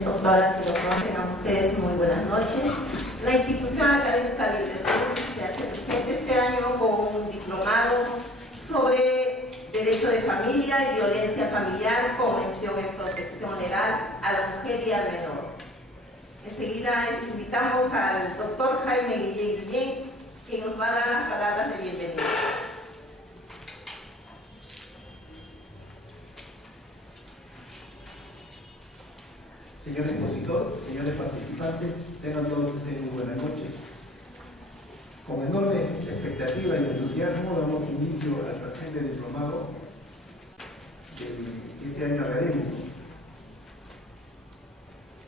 Doctoras y doctores, tengan ustedes muy buenas noches. La institución académica Libre se hace presente este año con un diplomado sobre Derecho de Familia y Violencia Familiar con mención en protección legal a la mujer y al menor. Enseguida invitamos al doctor Jaime Guillén, quien nos va a dar las palabras de bienvenida. Señor expositor, señores participantes, tengan todos ustedes muy buenas noches. Con enorme expectativa y entusiasmo damos inicio al presente diplomado de este año académico.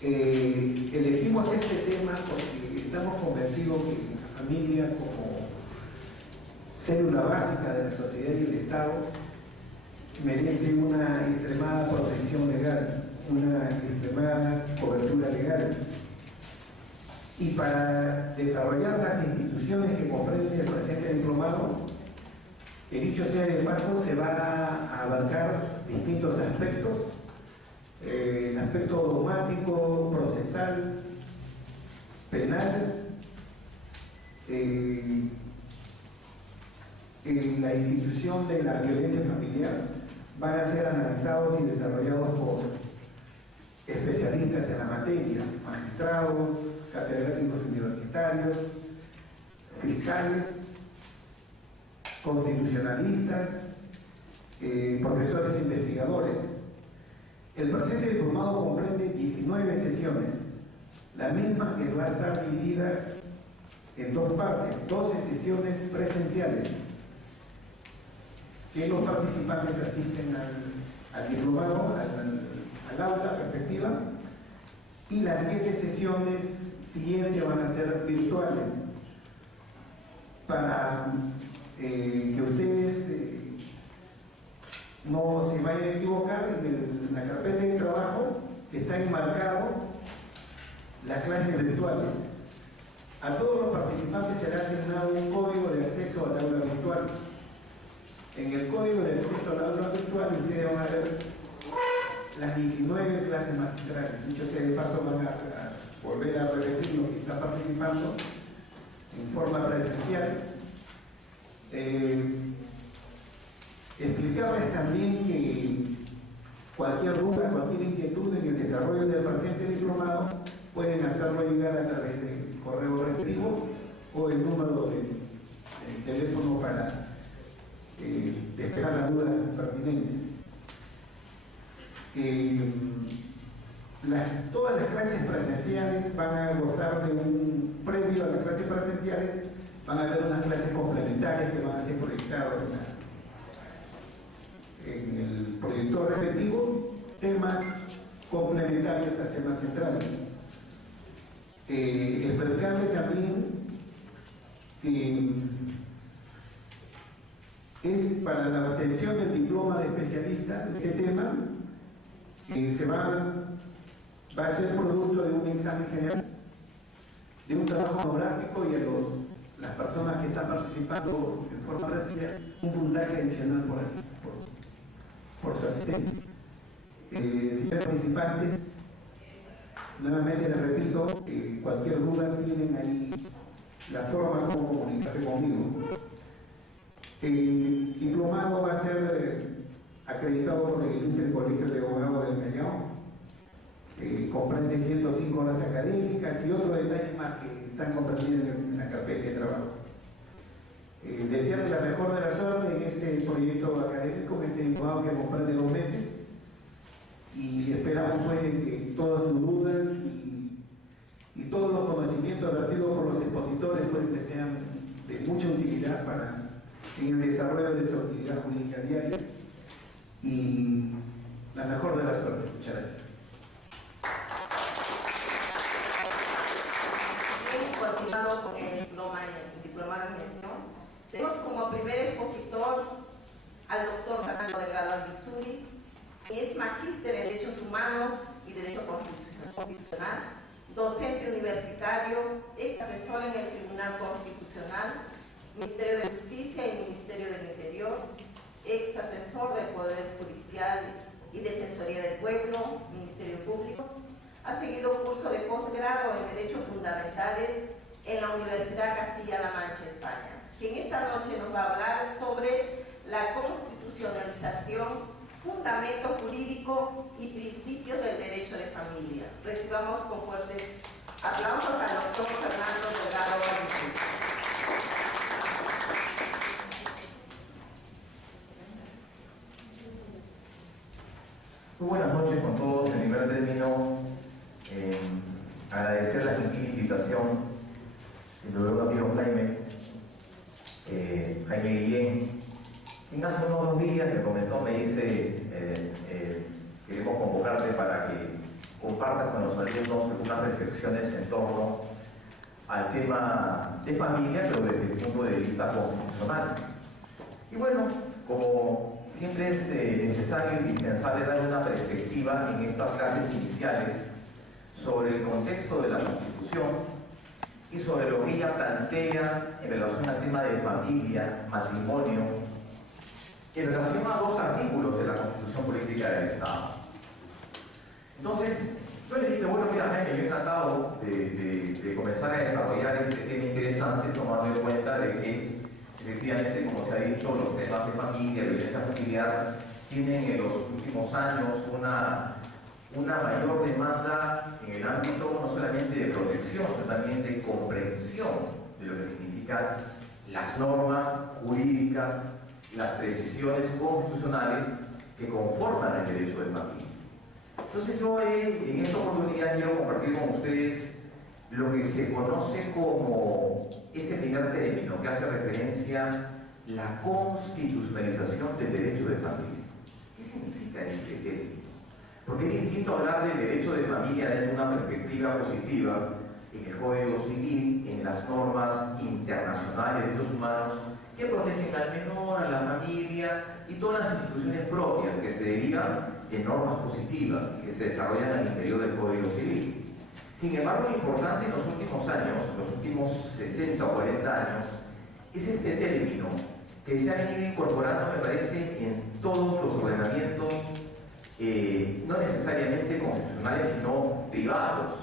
Elegimos este tema porque estamos convencidos que la familia, como célula básica de la sociedad y el Estado, merece una extremada protección legal, una extremada cobertura legal. Y para desarrollar las instituciones que comprenden el presente diplomado, que dicho sea de paso, se van a abarcar distintos aspectos, el aspecto dogmático, procesal, penal, en la institución de la violencia familiar van a ser analizados y desarrollados por especialistas en la materia, magistrados, catedráticos universitarios, fiscales, constitucionalistas, profesores investigadores. El presente diplomado comprende 19 sesiones, la misma que va a estar dividida en dos partes, 12 sesiones presenciales, que los participantes asisten al diplomado, al aula respectiva, y las 7 sesiones siguientes van a ser virtuales para que ustedes no se vayan a equivocar. En la carpeta de trabajo está enmarcado las clases virtuales. A todos los participantes será asignado un código de acceso al aula virtual. En el código de acceso al aula virtual ustedes van a ver las 19 clases magistrales. Dicho sea de paso, van a volver a repetir lo que está participando en forma presencial. Explicarles también que cualquier duda, cualquier inquietud en el desarrollo del presente diplomado pueden hacerlo llegar a través del correo respectivo o el número del teléfono para despejar las dudas pertinentes. Todas las clases presenciales van a gozar de un previo a las clases presenciales, van a haber unas clases complementarias que van a ser proyectadas en el proyector respectivo, temas complementarios a temas centrales. Explicarle también que es para la obtención del diploma de especialista de este tema, va a ser producto de un examen general, de un trabajo monográfico, y a las personas que están participando en forma presencial un puntaje adicional por su asistencia. Señores participantes, nuevamente les repito, cualquier duda tienen ahí la forma como comunicarse conmigo. El diplomado va a ser acreditado por el Colegio de Abogados del Callao. Comprende 105 horas académicas y otros detalles más que están comprendidos en la carpeta de trabajo. Desearles la mejor de la suerte en este proyecto académico, en este diplomado que comprende 2 meses, y esperamos pues que todas sus dudas y todos los conocimientos vertidos por los expositores pues que sean de mucha utilidad en el desarrollo de su actividad jurídica diaria, y la mejor de la suerte. Muchas gracias. Continuando con el diplomado en mención, tenemos como primer expositor al doctor Fernando Delgado Alvisuri, que es magíster en Derechos Humanos y Derecho Constitucional, docente universitario, ex asesor en el Tribunal Constitucional, Ministerio de Justicia y Ministerio del Interior, ex asesor del Poder Judicial y Defensoría del Pueblo, Ministerio Público, Ha seguido un curso de posgrado en Derechos Fundamentales en la Universidad Castilla-La Mancha, España, que en esta noche nos va a hablar sobre la constitucionalización, fundamento jurídico y principios del derecho de familia. Recibamos con fuertes aplausos al doctor Fernando Delgado Valdés. Muy buenas noches con todos. En primer término, agradecer la gentil invitación de nuestro amigo Jaime Guillén, quien hace unos 2 días me comentó, me dice, queremos convocarte para que compartas con los alumnos algunas reflexiones en torno al tema de familia, pero desde el punto de vista constitucional. Y bueno, como siempre es necesario y indispensable dar una perspectiva en estas clases iniciales sobre el contexto de la Constitución y sobre lo que ella plantea en relación al tema de familia, matrimonio, en relación a 2 artículos de la Constitución Política del Estado. Entonces, yo le dije, bueno, mira, Jaime, yo he tratado de comenzar a desarrollar este tema interesante, tomando en cuenta de que efectivamente, como se ha dicho, los temas de familia, violencia familiar, tienen en los últimos años una mayor demanda en el ámbito no solamente de protección, sino también de comprensión de lo que significan las normas jurídicas y las precisiones constitucionales que conforman el derecho de familia. Entonces yo en esta oportunidad quiero compartir con ustedes lo que se conoce como este primer término que hace referencia a la constitucionalización del derecho de familia. ¿Qué significa este término? Porque es distinto hablar del derecho de familia desde una perspectiva positiva en el Código Civil, en las normas internacionales de derechos humanos que protegen al menor, a la familia y todas las instituciones propias que se derivan de normas positivas que se desarrollan al interior del Código Civil. Sin embargo, lo importante en los últimos años, los últimos 60 o 40 años, es este término que se ha venido incorporando, me parece, en todos los ordenamientos, no necesariamente constitucionales, sino privados,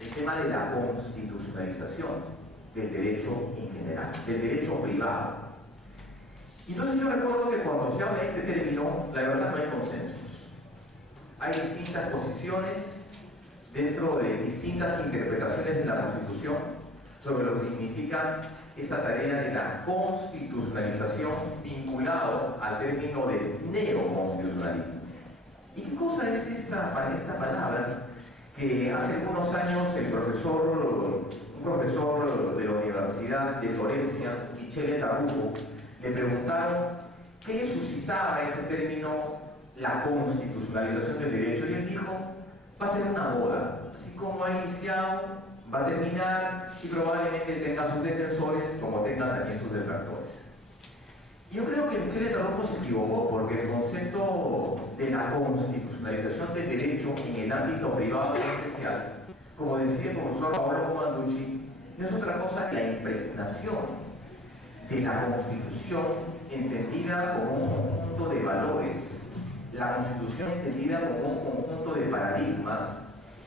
el tema de la constitucionalización del derecho en general, del derecho privado. Entonces yo recuerdo que cuando se habla de este término, la verdad no hay consensos. Hay distintas posiciones dentro de distintas interpretaciones de la Constitución sobre lo que significa esta tarea de la constitucionalización vinculado al término de neoconstitucionalismo. ¿Y qué cosa es esta palabra que hace algunos años un profesor de la Universidad de Florencia, Michele Tarugo, le preguntaron qué suscitaba ese término, la constitucionalización del derecho? Y él dijo, va a ser una boda, así como ha iniciado, va a terminar y probablemente tenga sus defensores como tengan también sus detractores. Yo creo que Michele Tarugo se equivocó porque el concepto de la constitucionalización del derecho en el ámbito privado en especial, como decía el profesor Paolo Comanducci, no es otra cosa que la impregnación de la Constitución entendida como un conjunto de valores, la Constitución entendida como un conjunto de paradigmas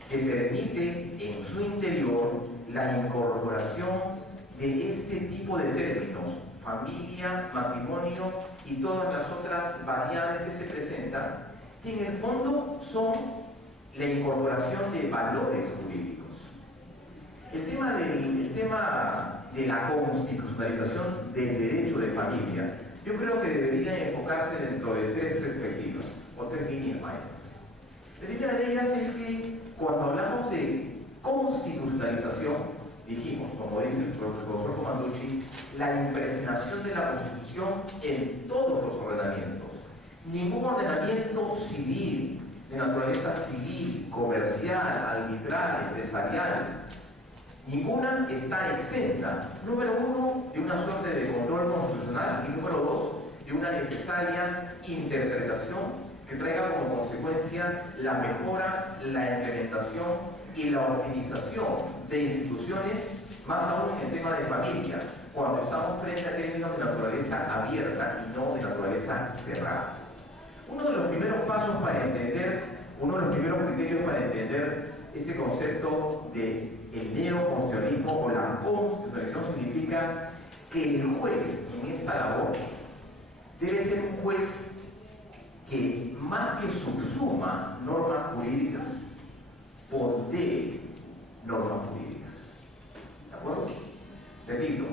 que permite en su interior la incorporación de este tipo de términos, familia, matrimonio y todas las otras variables que se presentan, que en el fondo son la incorporación de valores jurídicos. El tema de la constitucionalización del derecho de familia, yo creo que debería enfocarse dentro de 3 perspectivas o 3 líneas maestras. La primera de ellas es que cuando hablamos de constitucionalización, dijimos, como dice el profesor Comanducci, la impregnación de la Constitución en todos los ordenamientos. Ningún ordenamiento civil, de naturaleza civil, comercial, arbitral, empresarial, ninguna está exenta, número 1, de una suerte de control constitucional y número 2, de una necesaria interpretación que traiga como consecuencia la mejora, la implementación y la optimización de instituciones, más aún en el tema de familia, cuando estamos frente a términos de naturaleza abierta y no de naturaleza cerrada. Uno de los primeros pasos para entender, uno de los primeros criterios para entender este concepto de el neoconstitucionalismo o la constitucionalización significa que el juez en esta labor debe ser un juez que más que subsuma normas jurídicas, pondere normas jurídicas. ¿De acuerdo? Repito,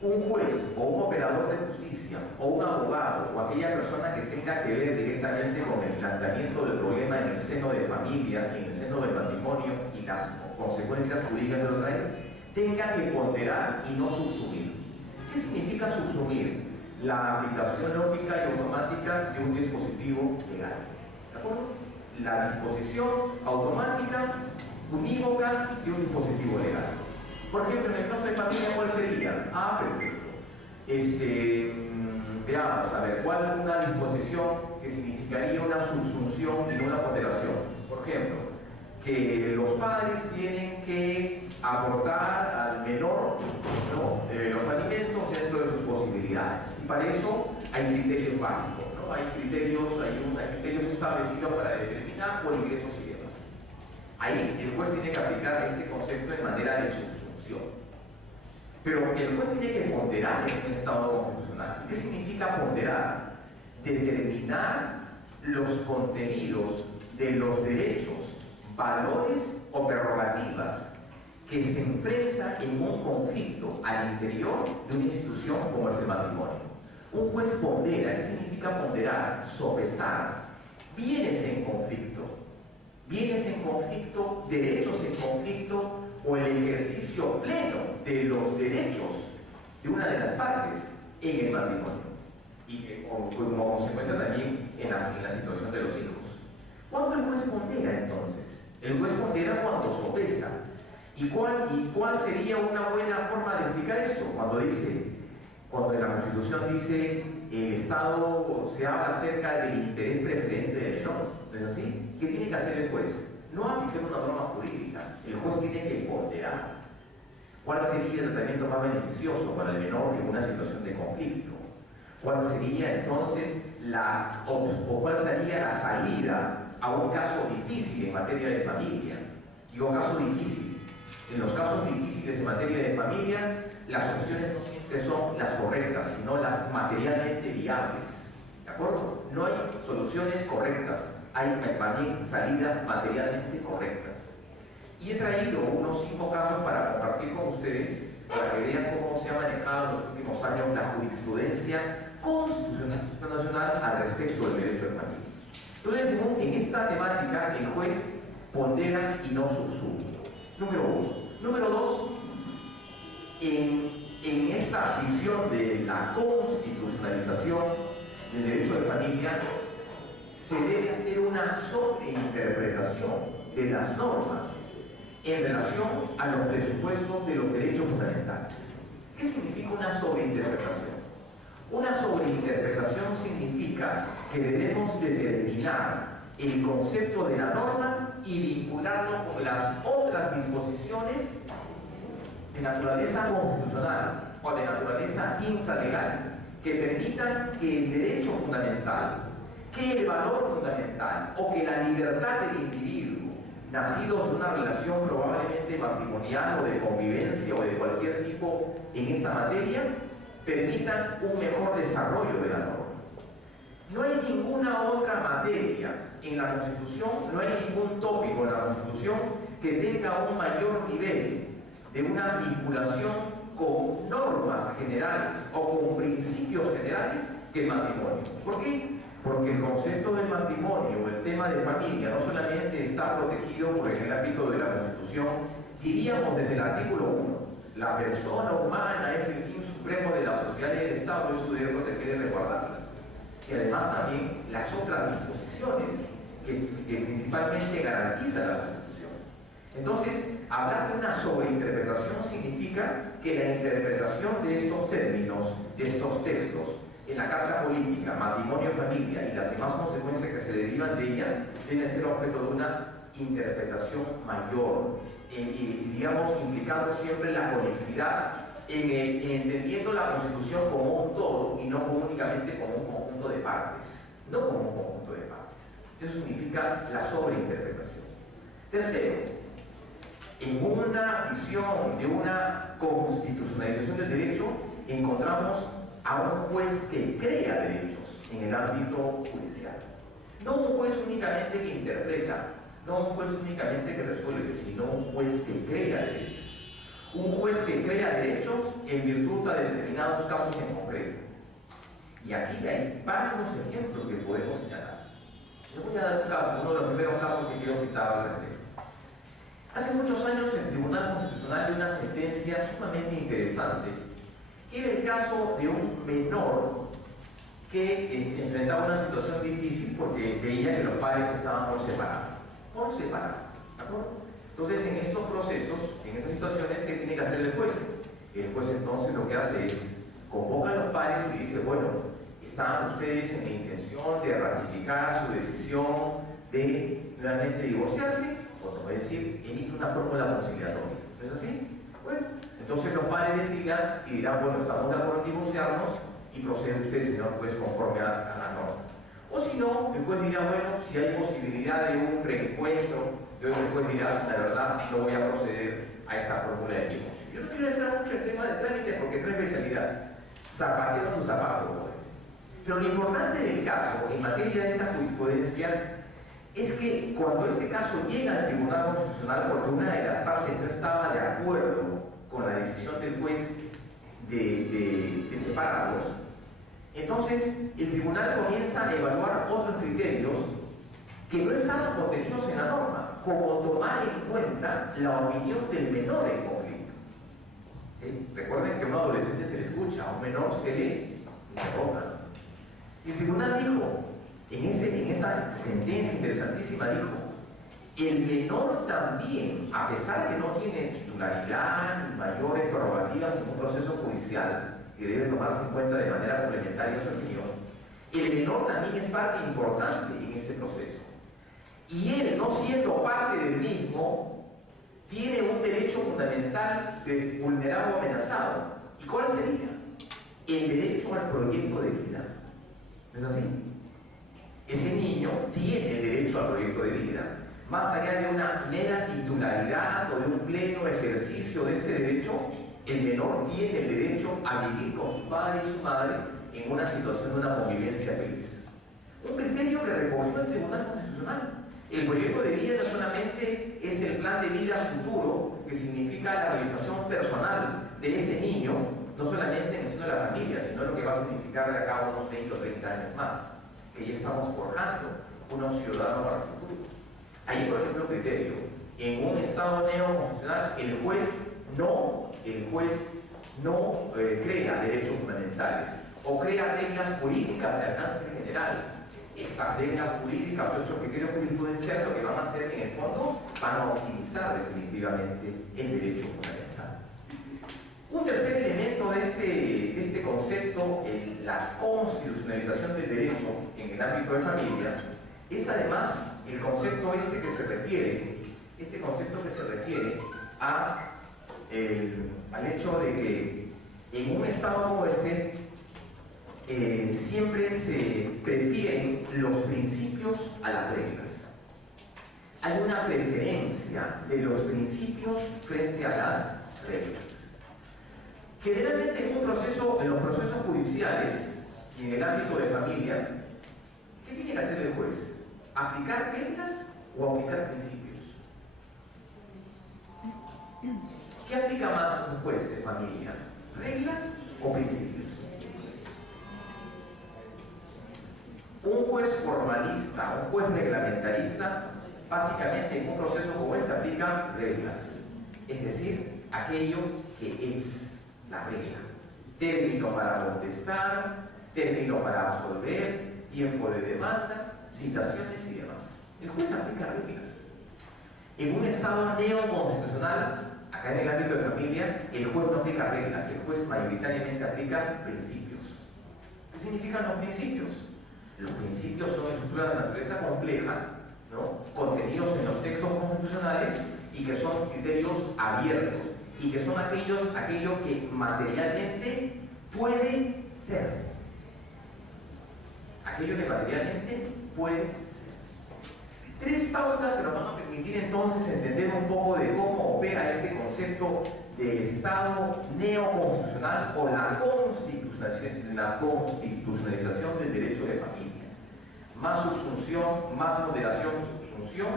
un juez o un operador de justicia o un abogado o aquella persona que tenga que ver directamente con el planteamiento del problema en el seno de familia, en el seno del matrimonio y las consecuencias jurídicas de los leyes, tenga que ponderar y no subsumir. ¿Qué significa subsumir? La aplicación lógica y automática de un dispositivo legal. ¿De acuerdo? La disposición automática, unívoca de un dispositivo legal. Por ejemplo, en el caso de familia, ¿cuál sería? Ah, perfecto. Veamos, a ver, ¿cuál es una disposición que significaría una subsunción y no una ponderación? Por ejemplo, que los padres tienen que aportar al menor, ¿no?, los alimentos dentro de sus posibilidades. Y para eso hay criterios básicos, ¿no? Hay criterios establecidos para determinar por ingresos y demás. Ahí el juez tiene que aplicar este concepto de manera de subsunción. Pero el juez tiene que ponderar en un Estado constitucional. ¿Qué significa ponderar? Determinar los contenidos de los derechos, valores o prerrogativas que se enfrentan en un conflicto al interior de una institución como es el matrimonio. Un juez pondera. ¿Qué significa ponderar? Sopesar bienes en conflicto, derechos en conflicto o el ejercicio pleno de los derechos de una de las partes en el matrimonio y como consecuencia también en la situación de los hijos. ¿Cuándo el juez pondera entonces? El juez pondera cuando sopesa. ¿Y cuál sería una buena forma de explicar eso? Cuando en la Constitución dice el Estado se habla acerca del interés preferente del menor, ¿no es así? ¿Qué tiene que hacer el juez? No aplicar una norma jurídica, el juez tiene que ponderar. ¿Cuál sería el tratamiento más beneficioso para el menor en una situación de conflicto? ¿Cuál sería entonces cuál sería la salida a un caso difícil en materia de familia? Digo caso difícil. En los casos difíciles en materia de familia, las opciones no siempre son las correctas, sino las materialmente viables. ¿De acuerdo? No hay soluciones correctas, hay también salidas materialmente correctas. Y he traído unos 5 casos para compartir con ustedes, para que vean cómo se ha manejado en los últimos años la jurisprudencia constitucional nacional al respecto del derecho de familia. Entonces, en esta temática, el juez pondera y no subsume. Número 1. Número 2, en esta visión de la constitucionalización del derecho de familia, se debe hacer una sobreinterpretación de las normas en relación a los presupuestos de los derechos fundamentales. ¿Qué significa una sobreinterpretación? Una sobreinterpretación significa que debemos determinar el concepto de la norma y vincularlo con las otras disposiciones de naturaleza constitucional o de naturaleza infralegal que permitan que el derecho fundamental, que el valor fundamental o que la libertad del individuo, nacidos de una relación probablemente matrimonial o de convivencia o de cualquier tipo en esta materia, permitan un mejor desarrollo de la norma. No hay ninguna otra materia en la Constitución, no hay ningún tópico en la Constitución que tenga un mayor nivel de una vinculación con normas generales o con principios generales que el matrimonio. ¿Por qué? Porque el concepto del matrimonio o el tema de familia no solamente está protegido por el ámbito de la Constitución, diríamos desde el artículo 1, la persona humana es el fin supremo de la sociedad y del Estado, eso debe proteger y resguardarla. Y además también las otras disposiciones que principalmente garantizan la Constitución. Entonces, hablar de una sobreinterpretación significa que la interpretación de estos términos, de estos textos, en la Carta Política, matrimonio, familia y las demás consecuencias que se derivan de ella, deben ser objeto de una interpretación mayor, digamos, implicando siempre la conexidad, entendiendo la Constitución como un todo y no únicamente como un conjunto de partes, no como un conjunto de partes. Eso significa la sobreinterpretación. Tercero, visión de una constitucionalización del derecho, encontramos a un juez que crea derechos en el ámbito judicial. No un juez únicamente que interpreta, no un juez únicamente que resuelve, sino un juez que crea derechos. Un juez que crea derechos en virtud de determinados casos en concreto. Y aquí hay varios ejemplos que podemos señalar. Les voy a dar un caso, uno de los primeros casos que quiero citar al respecto. Hace muchos años el Tribunal Constitucional dio una sentencia sumamente interesante, que era el caso de un menor que enfrentaba una situación difícil porque veía que los padres estaban por separar. ¿De acuerdo? Entonces, en estos procesos, en estas situaciones, ¿qué tiene que hacer el juez? El juez entonces lo que hace es convoca a los padres y dice, bueno, ¿están ustedes en la intención de ratificar su decisión de nuevamente divorciarse? O te voy a decir, emite una fórmula conciliatoria. ¿No es así? Bueno, entonces los padres decidan y dirán, bueno, estamos de acuerdo en divorciarnos y procede usted, señor juez, conforme a la norma. O si no, el juez dirá, bueno, si hay posibilidad de un reencuentro, yo el juez dirá, la verdad, no voy a proceder a esa fórmula de divorcio. Yo no quiero entrar mucho en el tema de trámite porque no es especialidad. Zapatero sus zapatos, pero lo importante del caso, en materia de esta jurisprudencia, es que cuando este caso llega al Tribunal Constitucional porque una de las partes no estaba de acuerdo con la decisión del juez de separarlos, entonces el tribunal comienza a evaluar otros criterios que no estaban contenidos en la norma, como tomar en cuenta la opinión del menor en conflicto. ¿Sí? Recuerden que a un adolescente se le escucha, a un menor se le interroga. El tribunal dijo, en esa sentencia interesantísima, dijo, el menor también, a pesar de que no tiene titularidad ni mayores prerrogativas en un proceso judicial, que debe tomarse en cuenta de manera complementaria su opinión, el menor también es parte importante en este proceso. Y él, no siendo parte del mismo, tiene un derecho fundamental de vulnerado o amenazado. ¿Y cuál sería? El derecho al proyecto de vida. ¿No es así? Ese niño tiene el derecho al proyecto de vida. Más allá de una mera titularidad o de un pleno ejercicio de ese derecho, el menor tiene el derecho a vivir con su padre y su madre en una situación de una convivencia feliz. Un criterio que recogió el Tribunal Constitucional. El proyecto de vida no solamente es el plan de vida futuro, que significa la realización personal de ese niño, no solamente en el seno de la familia, sino lo que va a significar de acá a unos 20 o 30 años más, que ya estamos forjando unos ciudadanos para el futuro. Hay, por ejemplo, criterio. En un Estado neoconstitucional, el juez no crea derechos fundamentales o crea reglas políticas de alcance general. Estas reglas políticas, nuestros criterios jurisprudenciales, lo que van a hacer en el fondo, van a optimizar definitivamente el derecho fundamental. Un tercer elemento de este concepto, la constitucionalización del derecho en el ámbito de familia, es además el concepto que se refiere al hecho de que en un Estado como este siempre se prefieren los principios a las reglas. Hay una preferencia de los principios frente a las reglas. Generalmente en los procesos judiciales y en el ámbito de familia, ¿qué tiene que hacer el juez? ¿Aplicar reglas o aplicar principios? ¿Qué aplica más un juez de familia? ¿Reglas o principios? Un juez formalista, un juez reglamentarista, básicamente en un proceso como este aplica reglas, es decir, aquello que es la regla. Término para contestar, término para absolver, tiempo de demanda, citaciones y demás. El juez aplica reglas. En un Estado neoconstitucional, acá en el ámbito de familia, el juez no aplica reglas, el juez mayoritariamente aplica principios. ¿Qué significan los principios? Los principios son estructuras de naturaleza compleja, ¿no?, contenidos en los textos constitucionales y que son criterios abiertos y que son aquello que materialmente puede ser. Aquello que materialmente puede ser. Tres pautas que nos van a permitir entonces entender un poco de cómo opera este concepto concepto del Estado neoconstitucional o la constitucionalización del derecho de familia. Más subsunción, más moderación y subsunción,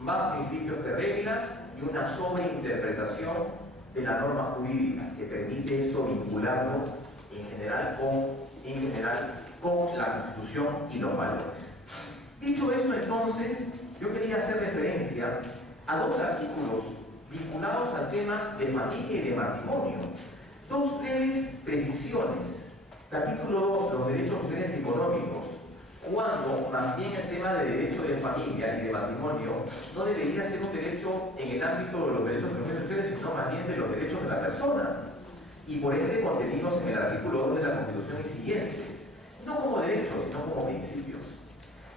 más principios que reglas y una sobreinterpretación de la norma jurídica que permite esto vincularlo en general con la Constitución y los valores. Dicho esto, entonces, yo quería hacer referencia a dos artículos vinculados al tema de familia y de matrimonio. Dos breves precisiones. Capítulo 2, los derechos sociales y económicos, cuando más bien el tema de derecho de familia y de matrimonio no debería ser un derecho en el ámbito de los derechos sociales, sino más bien de los derechos de la persona, y por ende contenidos en el artículo 2 de la Constitución y siguientes, no como derechos, sino como principios.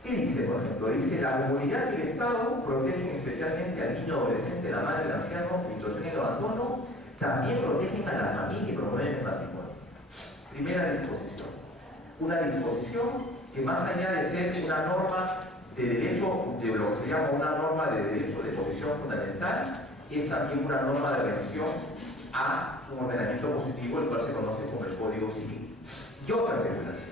¿Qué dice, por ejemplo? Dice, la comunidad y el Estado protegen especialmente al niño adolescente, la madre, el anciano, la situación y el abandono, también protegen a la familia y promueven el matrimonio. Primera disposición. Una disposición que más allá de ser una norma de derecho, de lo que se llama una norma de derecho de posición fundamental, es también una norma de revisión a un ordenamiento positivo, el cual se conoce como el Código Civil. Y otras regulaciones.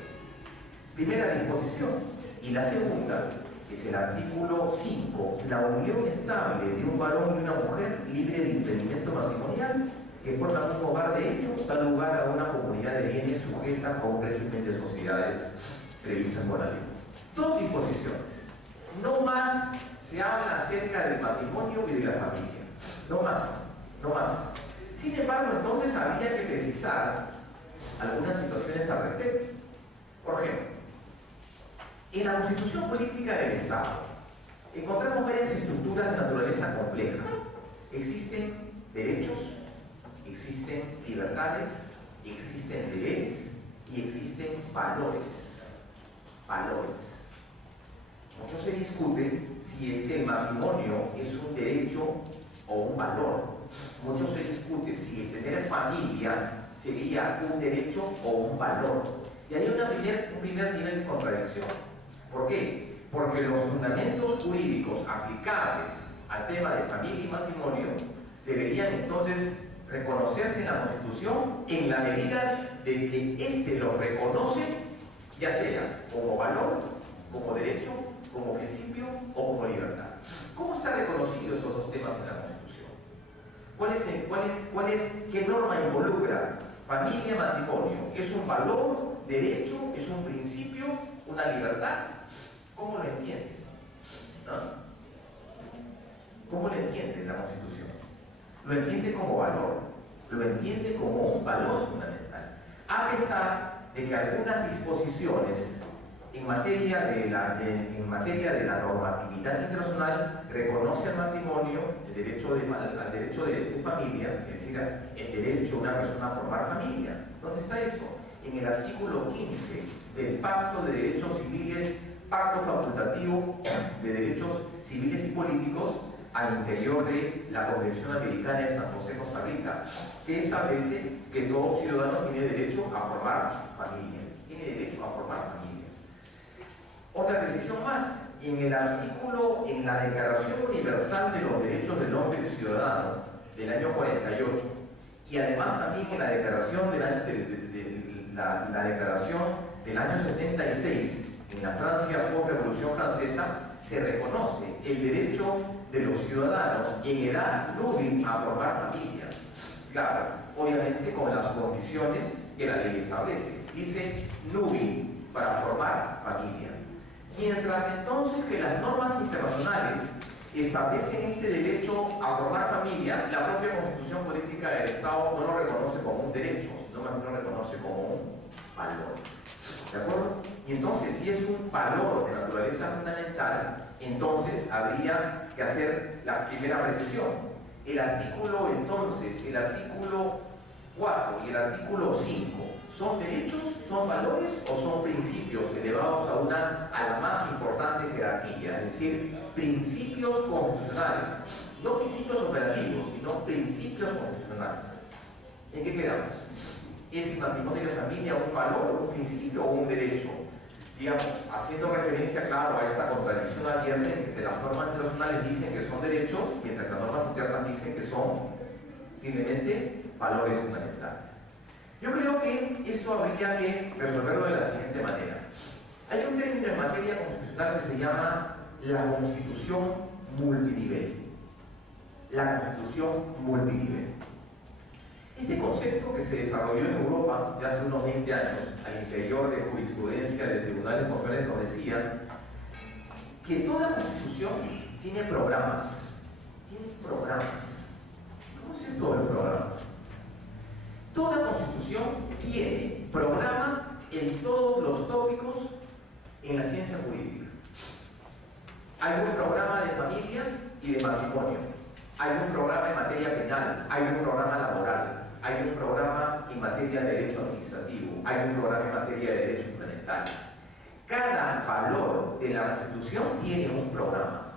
Primera disposición. Y la segunda es el artículo 5, la unión estable de un varón y una mujer libre de impedimento matrimonial que forman un hogar de hecho, da lugar a una comunidad de bienes sujeta a un régimen de sociedades previstas por la ley. Dos disposiciones. No más se habla acerca del matrimonio y de la familia. No más, no más. Sin embargo, entonces habría que precisar algunas situaciones al respecto. Por ejemplo, en la Constitución Política del Estado encontramos varias estructuras de naturaleza compleja. Existen derechos, existen libertades, existen deberes y existen valores. Valores. Mucho se discute si es que el matrimonio es un derecho o un valor. Mucho se discute si el tener familia sería un derecho o un valor. Y hay un primer nivel de contradicción. ¿Por qué? Porque los fundamentos jurídicos aplicables al tema de familia y matrimonio deberían entonces reconocerse en la Constitución en la medida de que éste los reconoce, ya sea como valor, como derecho, como principio o como libertad. ¿Cómo están reconocidos esos dos temas en la Constitución? ¿Qué norma involucra familia y matrimonio? ¿Es un valor, derecho, es un principio, una libertad? ¿Cómo lo entiende? ¿No? ¿Cómo lo entiende la Constitución? Lo entiende como valor, lo entiende como un valor fundamental. A pesar de que algunas disposiciones en materia de la normatividad internacional reconoce al matrimonio al derecho de familia, es decir, el derecho de una persona a formar familia. ¿Dónde está eso? En el artículo 15 del Pacto de Derechos Civiles, Pacto Facultativo de Derechos Civiles y Políticos al interior de la Convención Americana de San José, Costa Rica, que establece que todo ciudadano tiene derecho a formar familia. Tiene derecho a formar familia. Otra precisión más, en la Declaración Universal de los Derechos del Hombre y del Ciudadano del año 48, y además también en la declaración del año 76, en la Francia post-revolución francesa, se reconoce el derecho de los ciudadanos en edad núbil a formar familia. Claro, obviamente con las condiciones que la ley establece. Dice núbil para formar familia. Mientras entonces que las normas internacionales establecen este derecho a formar familia, la propia Constitución Política del Estado no lo reconoce como un derecho, sino más bien lo reconoce como un valor. ¿De acuerdo? Y entonces, si es un valor de naturaleza fundamental, entonces habría que hacer la primera precisión. El artículo 4 y el artículo 5, ¿son derechos, son valores o son principios elevados a la más importante jerarquía? Es decir, principios constitucionales. No principios operativos, sino principios constitucionales. ¿En qué quedamos? ¿Es el matrimonio y la familia un valor, un principio o un derecho? Digamos, haciendo referencia, claro, a esta contradicción abierta entre las normas internacionales dicen que son derechos, mientras las normas internas dicen que son simplemente valores fundamentales. Yo creo que esto habría que resolverlo de la siguiente manera. Hay un término en materia constitucional que se llama la constitución multinivel. La constitución multinivel. Este concepto que se desarrolló en Europa ya hace unos 20 años, al interior de jurisprudencia de tribunales constitucionales, nos decía que toda constitución tiene programas. Tiene programas. ¿Cómo es esto de los programas? Toda constitución tiene programas en todos los tópicos en la ciencia jurídica. Hay un programa de familia y de matrimonio. Hay un programa en materia penal. Hay un programa laboral. Hay un programa en materia de derecho administrativo. Hay un programa en materia de derechos fundamentales. Cada valor de la Constitución tiene un programa.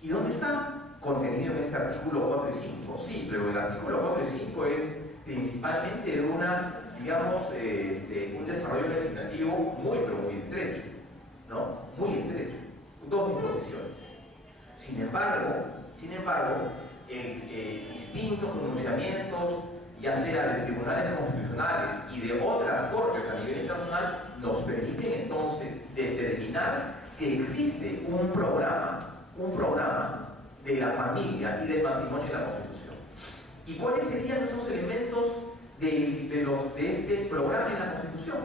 ¿Y dónde está? Contenido en este artículo 4 y 5. Sí, pero el artículo 4 y 5 es principalmente de un desarrollo legislativo muy, pero muy estrecho, ¿no? Muy estrecho. Dos disposiciones. Sin embargo, distintos pronunciamientos, ya sea de tribunales constitucionales y de otras cortes a nivel internacional, nos permiten entonces determinar que existe un programa de la familia y del matrimonio en la Constitución. ¿Y cuáles serían esos elementos de este programa en la Constitución?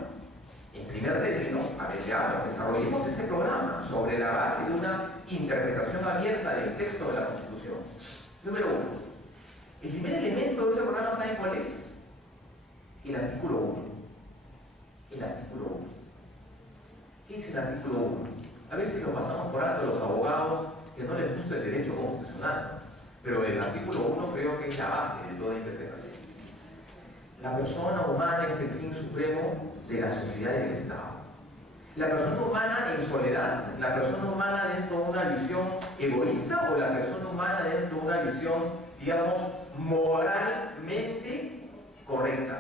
En primer término, desarrollemos ese programa sobre la base de una interpretación abierta del texto de la Constitución. Número 1. El primer elemento de ese programa, ¿saben cuál es? El artículo 1. El artículo 1. ¿Qué dice el artículo 1? A veces lo pasamos por alto a los abogados que no les gusta el derecho constitucional, pero el artículo 1 creo que es la base de toda interpretación. La persona humana es el fin supremo de la sociedad y del Estado. La persona humana en soledad, la persona humana dentro de una visión egoísta o la persona humana dentro de una visión, digamos, moralmente correcta.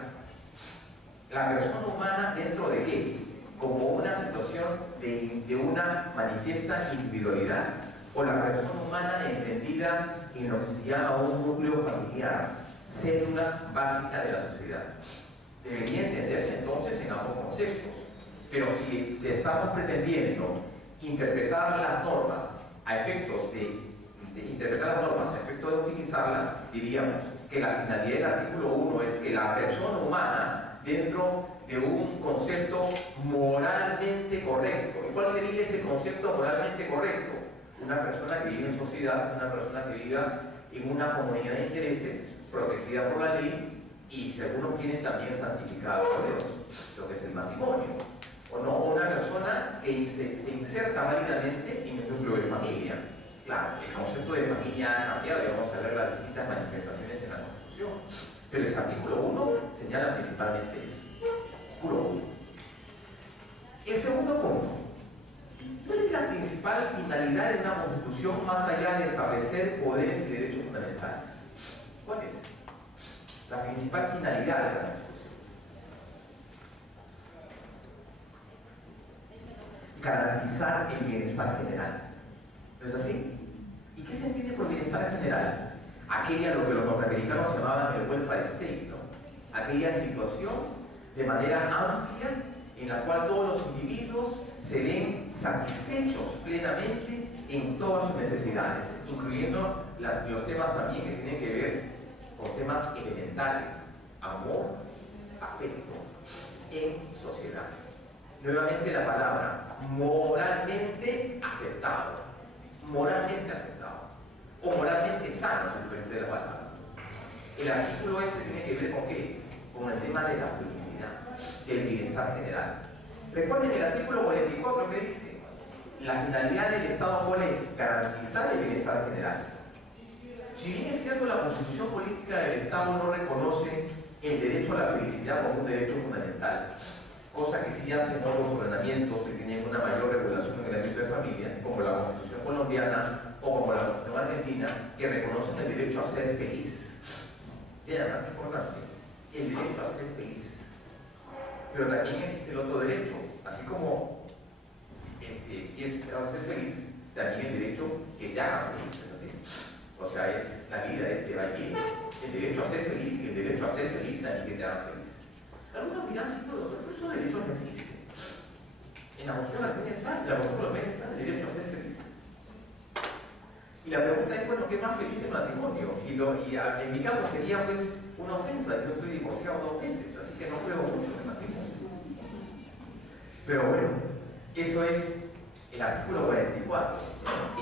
La persona humana dentro de qué? Como una situación de una manifiesta individualidad, o la persona humana entendida en lo que se llama un núcleo familiar, célula básica de la sociedad. Debería entenderse entonces en ambos conceptos, pero si estamos pretendiendo interpretar las normas a efectos de utilizarlas, diríamos que la finalidad del artículo 1 es que la persona humana dentro de un concepto moralmente correcto. ¿Y cuál sería ese concepto moralmente correcto? Una persona que vive en sociedad, una persona que viva en una comunidad de intereses protegida por la ley y, si algunos quieren, también santificada por Dios, lo que es el matrimonio. O no, una persona que se inserta válidamente en el núcleo de familia. Claro, el concepto de familia ha cambiado y vamos a ver las distintas manifestaciones en la Constitución. Pero el artículo 1 señala principalmente eso. Artículo 1. El segundo punto. ¿Cuál es la principal finalidad de una Constitución más allá de establecer poderes y derechos fundamentales? ¿Cuál es? La principal finalidad de la Constitución. Garantizar el bienestar general. ¿No es así? ¿Y qué se entiende por bienestar general? Aquella lo que los norteamericanos llamaban el welfare state, ¿no? Aquella situación de manera amplia en la cual todos los individuos se ven satisfechos plenamente en todas sus necesidades, incluyendo los temas también que tienen que ver con temas elementales: amor, afecto, en sociedad. Nuevamente la palabra moralmente aceptado, o moralmente sano, si se la palabra. El artículo este tiene que ver con qué? Con el tema de la felicidad, del bienestar general. Recuerden el artículo 44 que dice: la finalidad del Estado, ¿cuál es? Garantizar el bienestar general. Si bien es cierto, la Constitución Política del Estado no reconoce el derecho a la felicidad como un derecho fundamental, cosa que sí hacen otros ordenamientos que tienen una mayor regulación en el ámbito de familia, como la Constitución colombiana o como la Constitución argentina, que reconocen el derecho a ser feliz. Vean, más importante, el derecho a ser feliz. Pero también existe el otro derecho, así como quieres ser feliz, también el derecho que te haga feliz. O sea, la vida es de vaivén. El derecho a ser feliz y el derecho a ser feliz a mí que te haga feliz. Algunos dirán, sí, pero esos derechos no existen. En la Constitución argentina está, en la Constitución europea está el derecho a ser feliz. Y la pregunta es, bueno, ¿qué más feliz el matrimonio? En mi caso sería pues una ofensa. Yo estoy divorciado 2 veces, así que no creo mucho en el matrimonio. Pero bueno, eso es el artículo 44,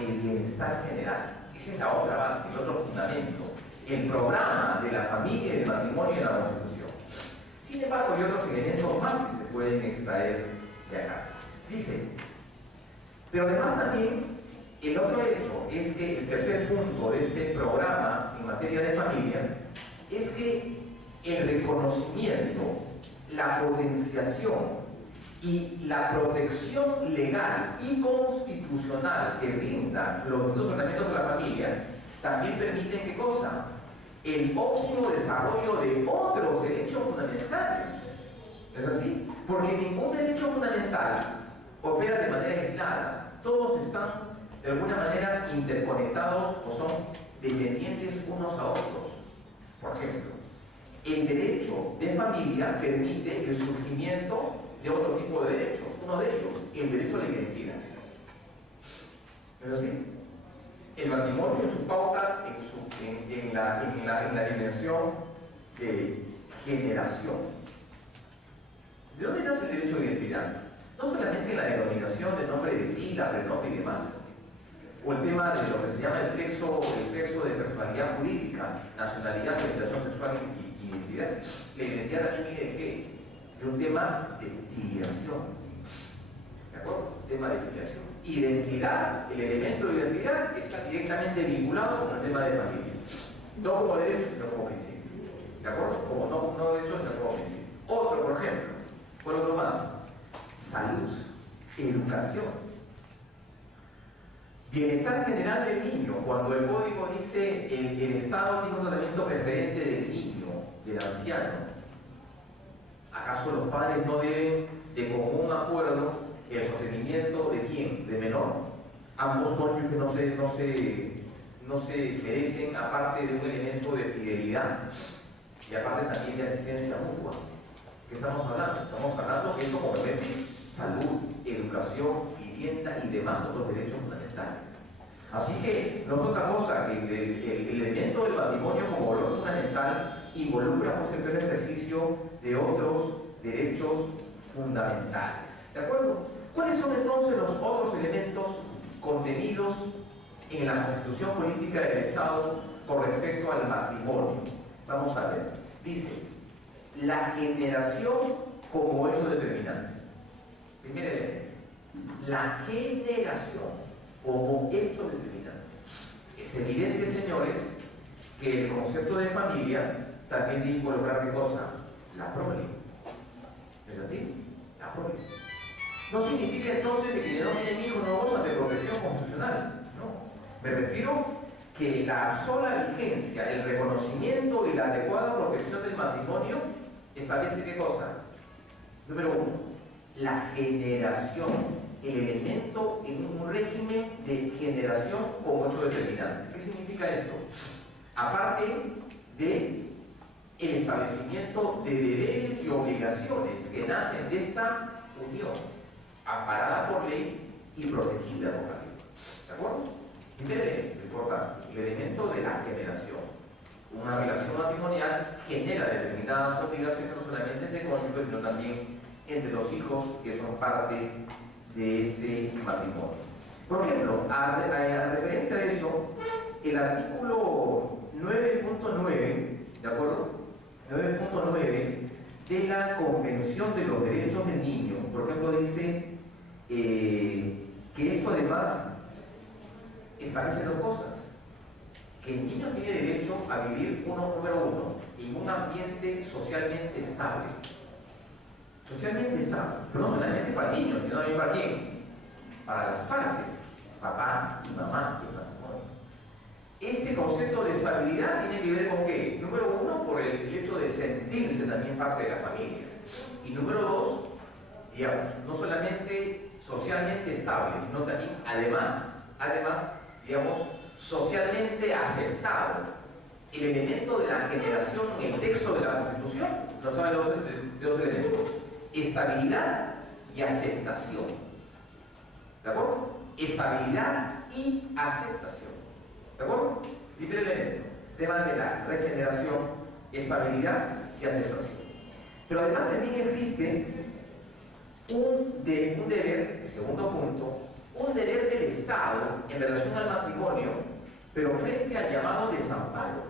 el bienestar general. Esa es la otra base, el otro fundamento, el programa de la familia y del matrimonio en la Constitución. Sin embargo, hay otros elementos más que se pueden extraer de acá. Dice, pero además también, el otro hecho es que el tercer punto de este programa en materia de familia es que el reconocimiento, la potenciación y la protección legal y constitucional que brindan los distintos ordenamientos de la familia también permiten, ¿qué cosa? El óptimo desarrollo de otros derechos fundamentales. ¿Es así? Porque ningún derecho fundamental opera de manera aislada. Todos están de alguna manera interconectados o son dependientes unos a otros. Por ejemplo, el derecho de familia permite el surgimiento de otro tipo de derechos. Uno de ellos, el derecho a la identidad. ¿Es así? El matrimonio en su pauta, en la dimensión de generación. ¿De dónde nace el derecho de identidad? No solamente en la denominación de nombre de pila, prenombre y demás, o el tema de lo que se llama el plexo de personalidad jurídica, nacionalidad, orientación sexual y identidad. La identidad también viene de qué? De un tema de filiación. ¿De acuerdo? Tema de filiación. Identidad, el elemento de identidad está directamente vinculado con el tema de familia. No como derecho, sino como principio. ¿De acuerdo? Como no derecho, sino como principio. Otro, por ejemplo, ¿cuál otro más? Salud, educación. Bienestar general del niño. Cuando el código dice el Estado tiene un tratamiento preferente del niño, del anciano, ¿acaso los padres no deben, de común acuerdo, el sostenimiento de quién? ¿De menor? Ambos cónyuges no se merecen, aparte de un elemento de fidelidad y aparte también de asistencia mutua. ¿Qué estamos hablando? Estamos hablando que eso compromete salud, educación, vivienda y demás otros derechos fundamentales. Así que no es otra cosa que el elemento del matrimonio como valor fundamental involucra pues, el pleno ejercicio de otros derechos fundamentales. ¿De acuerdo? ¿Cuáles son entonces los otros elementos contenidos en la Constitución Política del Estado con respecto al matrimonio? Vamos a ver. Dice, la generación como hecho determinante. Primer elemento. La generación como hecho determinante. Es evidente, señores, que el concepto de familia también debe involucrar ¿qué cosa? La prole. ¿Es así? La prole. No significa entonces que quienes no tienen hijos no gozan de protección constitucional. No. Me refiero que la sola vigencia, el reconocimiento y la adecuada protección del matrimonio establece ¿qué cosa? Número 1. La generación, el elemento en un régimen de generación como hecho determinante. ¿Qué significa esto? Aparte de el establecimiento de deberes y obligaciones que nacen de esta unión, amparada por ley y protegida por la ley. ¿De acuerdo? Primer elemento importante, el elemento de la generación. Una relación matrimonial genera determinadas obligaciones no solamente entre cónyuges, sino también entre los hijos que son parte de este matrimonio. Por ejemplo, a referencia de eso, el artículo 9.9, ¿de acuerdo? 9.9 de la Convención de los Derechos del Niño, por ejemplo, dice que esto además establece 2 cosas. Que el niño tiene derecho a vivir, número 1, en un ambiente socialmente estable. Socialmente estable, pero no solamente para el niño, sino también para quién, para las partes, papá y mamá. Este concepto de estabilidad tiene que ver con qué? Número 1, por el hecho de sentirse también parte de la familia. Y número 2, digamos, no solamente socialmente estable, sino también, además, digamos, socialmente aceptado, el elemento de la generación en el texto de la Constitución nos habla de dos elementos: estabilidad y aceptación. ¿De acuerdo? Estabilidad y aceptación. ¿De acuerdo? Primer elemento, tema de la regeneración, estabilidad y aceptación. Pero además también existe un deber, segundo punto, un deber del Estado en relación al matrimonio, pero frente al llamado desamparo.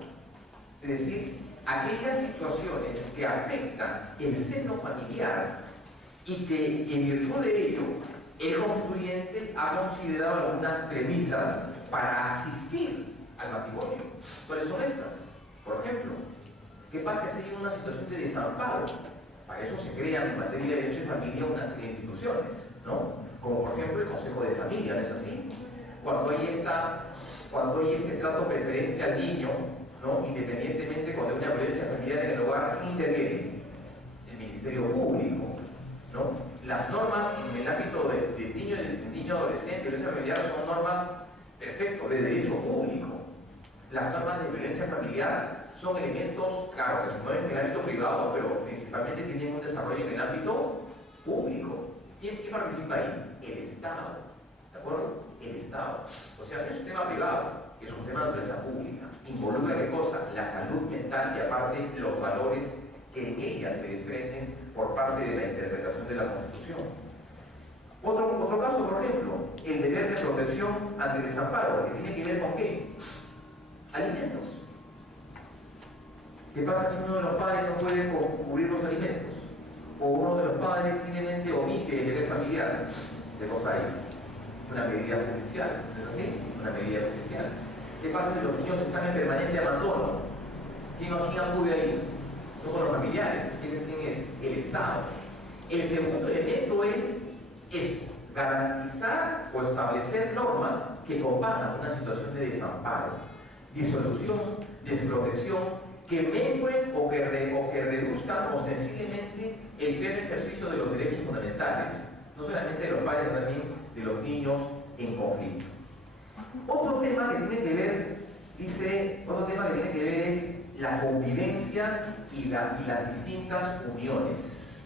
Es decir, aquellas situaciones que afectan el seno familiar y que en virtud de ello el constituyente ha considerado algunas premisas para asistir al matrimonio. ¿Cuáles son estas? Por ejemplo, ¿qué pasa si hay una situación de desamparo? Para eso se crean en materia de derecho de familia una serie de instituciones, ¿no? Como por ejemplo el Consejo de Familia, ¿no es así? Cuando hay ese trato preferente al niño, ¿no? Independientemente cuando hay una violencia familiar en el hogar, ¿quién interviene? El Ministerio Público, ¿no? Las normas en el ámbito del niño adolescente, de violencia familiar, son normas perfecto de derecho público. Las normas de violencia familiar son elementos, claro, que se mueven en el ámbito privado, pero principalmente tienen un desarrollo en el ámbito público. ¿Quién participa ahí? El Estado. ¿De acuerdo? El Estado. O sea, no es un tema privado, es un tema de naturaleza pública. Involucra ¿qué cosa? La salud mental y aparte los valores que en ella se desprenden por parte de la interpretación de la Constitución. Otro caso, por ejemplo, el deber de protección ante el desamparo, que tiene que ver con ¿qué? Alimentos. ¿Qué pasa si uno de los padres no puede cubrir los alimentos? O uno de los padres simplemente omite el deber familiar. ¿Qué cosa hay? Una medida judicial, ¿no es así? Una medida judicial. ¿Qué pasa si los niños están en permanente abandono? ¿Quién acude ahí? No son los familiares. ¿Quién es? El Estado. El segundo elemento es garantizar o establecer normas que combatan una situación de desamparo, disolución, desprotección, que menuen o que reduzcan ostensiblemente el pleno ejercicio de los derechos fundamentales, no solamente de los padres, sino también de los niños en conflicto. Otro tema que tiene que ver, es la convivencia y las distintas uniones.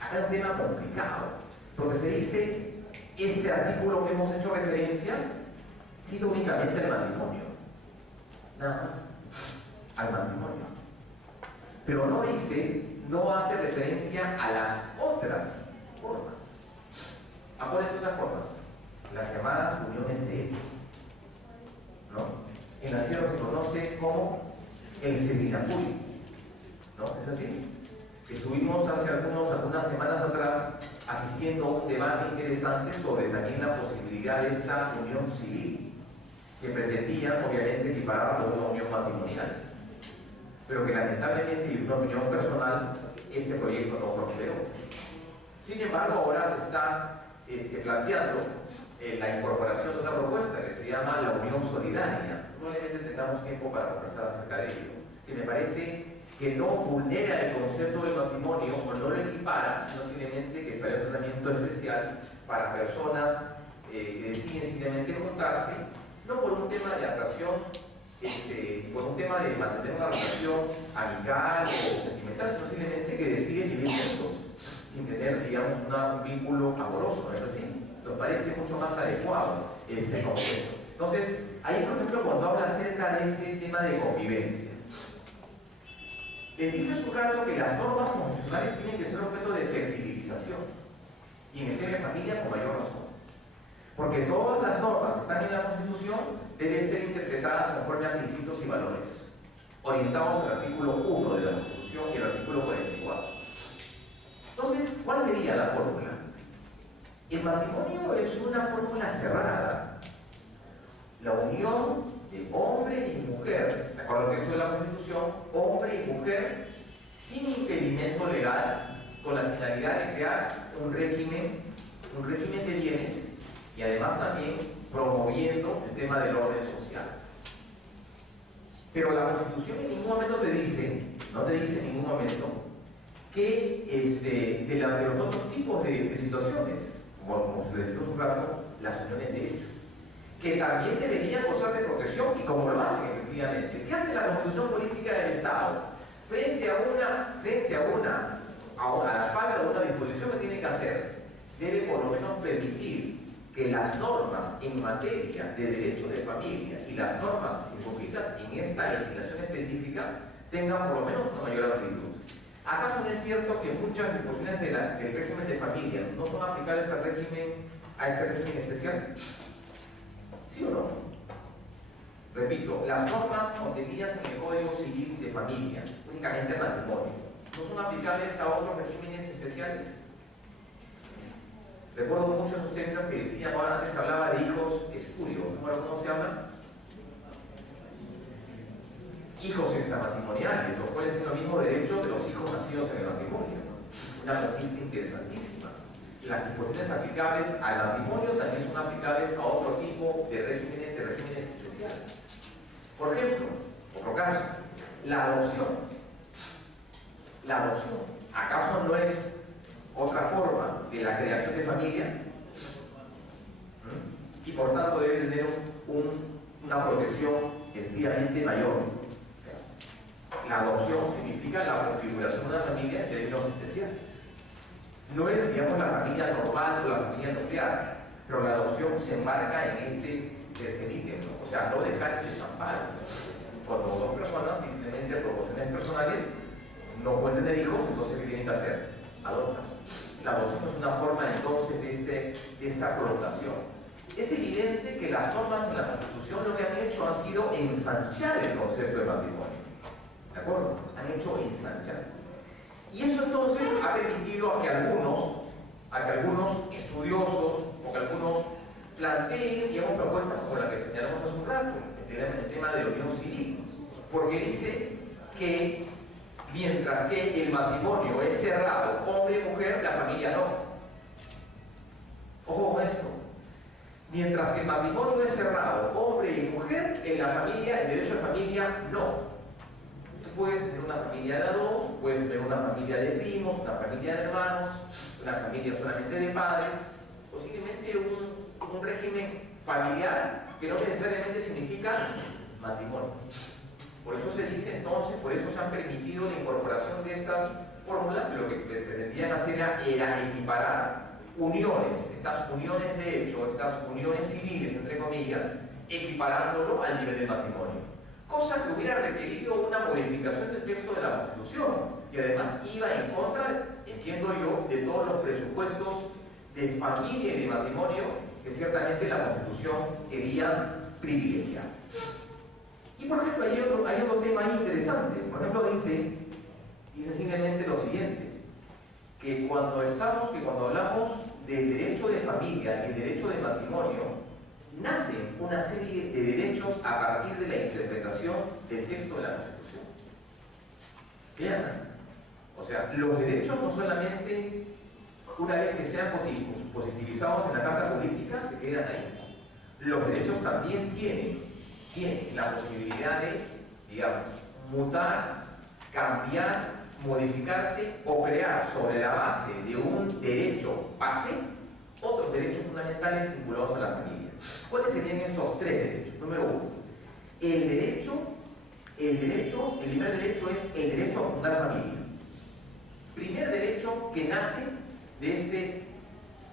Acá es un tema complicado, porque se dice, este artículo que hemos hecho referencia cita únicamente al matrimonio, nada más, al matrimonio. Pero no hace referencia a las otras formas. ¿A cuáles otras formas? Las llamadas uniones de hecho, ¿no? En la sierra se conoce como el seminacurio, ¿no? ¿Es así? Estuvimos hace algunas semanas atrás asistiendo a un debate interesante sobre también la posibilidad de esta unión civil, que pretendía obviamente equiparar con una unión matrimonial, pero que lamentablemente, y una opinión personal, este proyecto no prosperó. Sin embargo, ahora se está planteando la incorporación de otra propuesta que se llama la unión solidaria. Probablemente tengamos tiempo para conversar acerca de ello, que me parece que no vulnera el concepto del matrimonio o no lo equipara, sino simplemente que estaría un tratamiento especial para personas que deciden simplemente juntarse, no por un tema de atracción, por un tema de mantener una relación amical o sentimental, sino simplemente que deciden vivir juntos, sin tener, digamos, un vínculo amoroso, ¿no es así? Nos parece mucho más adecuado ese concepto. Entonces, ahí, por ejemplo, cuando habla acerca de este tema de convivencia, les digo hace un rato que las normas constitucionales tienen que ser objeto de flexibilización, y en el tema de familia con mayor razón. Porque todas las normas que están en la Constitución deben ser interpretadas conforme a principios y valores, orientados al artículo 1 de la Constitución y el artículo 44. Entonces, ¿cuál sería la fórmula? El matrimonio es una fórmula cerrada. La unión de hombre y mujer, de acuerdo al texto de la Constitución, hombre y mujer, sin impedimento legal, con la finalidad de crear un régimen de bienes y además también promoviendo el tema del orden social. Pero la Constitución en ningún momento no te dice en ningún momento que de los otros tipos de situaciones, como se les dijo hace un rato, las uniones de hecho, que también deberían gozar de protección, y como lo hacen efectivamente. ¿Qué hace la Constitución Política del Estado? Frente a la falta de una disposición que tiene que hacer, debe por lo menos permitir que las normas en materia de derecho de familia y las normas incluidas en esta legislación específica tengan por lo menos una mayor amplitud. ¿Acaso no es cierto que muchas disposiciones del régimen de familia no son aplicables a este régimen especial? ¿Sí o no? Repito, las normas contenidas en el Código Civil de Familia, únicamente el matrimonio, ¿no son aplicables a otros regímenes especiales? Recuerdo mucho esos términos que decían, ahora antes se hablaba de hijos espurios, ¿ahora cómo se habla? Hijos extramatrimoniales, los cuales tienen los mismos derechos de los hijos nacidos en el matrimonio. Una conquista interesantísima. Las disposiciones aplicables al matrimonio también son aplicables a otro tipo de regímenes especiales. Por ejemplo, otro caso, la adopción. La adopción, ¿acaso no es otra forma de la creación de familia? Y por tanto debe tener una protección efectivamente mayor. La adopción significa la configuración de una familia en términos especiales. No es, digamos, la familia normal o la familia nuclear, pero la adopción se enmarca en este tercer ítem, ¿no? O sea, no dejar el desamparo. Cuando dos personas, simplemente por cuestiones personales, no pueden tener hijos, entonces ¿qué tienen que hacer? Adoptan. La adopción es una forma entonces de esta colocación. Es evidente que las normas en la Constitución lo que han hecho ha sido ensanchar el concepto de matrimonio. ¿De acuerdo? Han hecho ensanchar. Y esto entonces ha permitido a que algunos estudiosos o que algunos planteen, digamos, propuestas como la que señalamos hace un rato, el tema de la unión civil, porque dice que mientras que el matrimonio es cerrado, hombre y mujer, la familia no. Ojo con esto. Mientras que el matrimonio es cerrado, hombre y mujer, en la familia, el derecho de familia no. Puedes tener una familia de dos, puedes tener una familia de primos, una familia de hermanos, una familia solamente de padres, posiblemente un régimen familiar que no necesariamente significa matrimonio. Por eso se dice entonces, por eso se han permitido la incorporación de estas fórmulas, que lo que pretendían hacer era equiparar uniones, estas uniones de hecho, estas uniones civiles, entre comillas, equiparándolo al nivel del matrimonio. Cosa que hubiera requerido una modificación del texto de la Constitución y además iba en contra, entiendo yo, de todos los presupuestos de familia y de matrimonio que ciertamente la Constitución quería privilegiar. Y por ejemplo, hay otro tema ahí interesante. Por ejemplo, dice simplemente lo siguiente, que cuando hablamos del derecho de familia y el derecho de matrimonio, nacen una serie de derechos a partir de la interpretación del texto de la Constitución. Vean, o sea, los derechos no solamente, una vez que sean positivizados en la Carta Política, se quedan ahí. Los derechos también tienen la posibilidad de, digamos, mutar, cambiar, modificarse o crear sobre la base de un derecho base otros derechos fundamentales vinculados a la familia. ¿Cuáles serían estos tres derechos? Número uno, el primer derecho es el derecho a fundar familia. Primer derecho que nace de este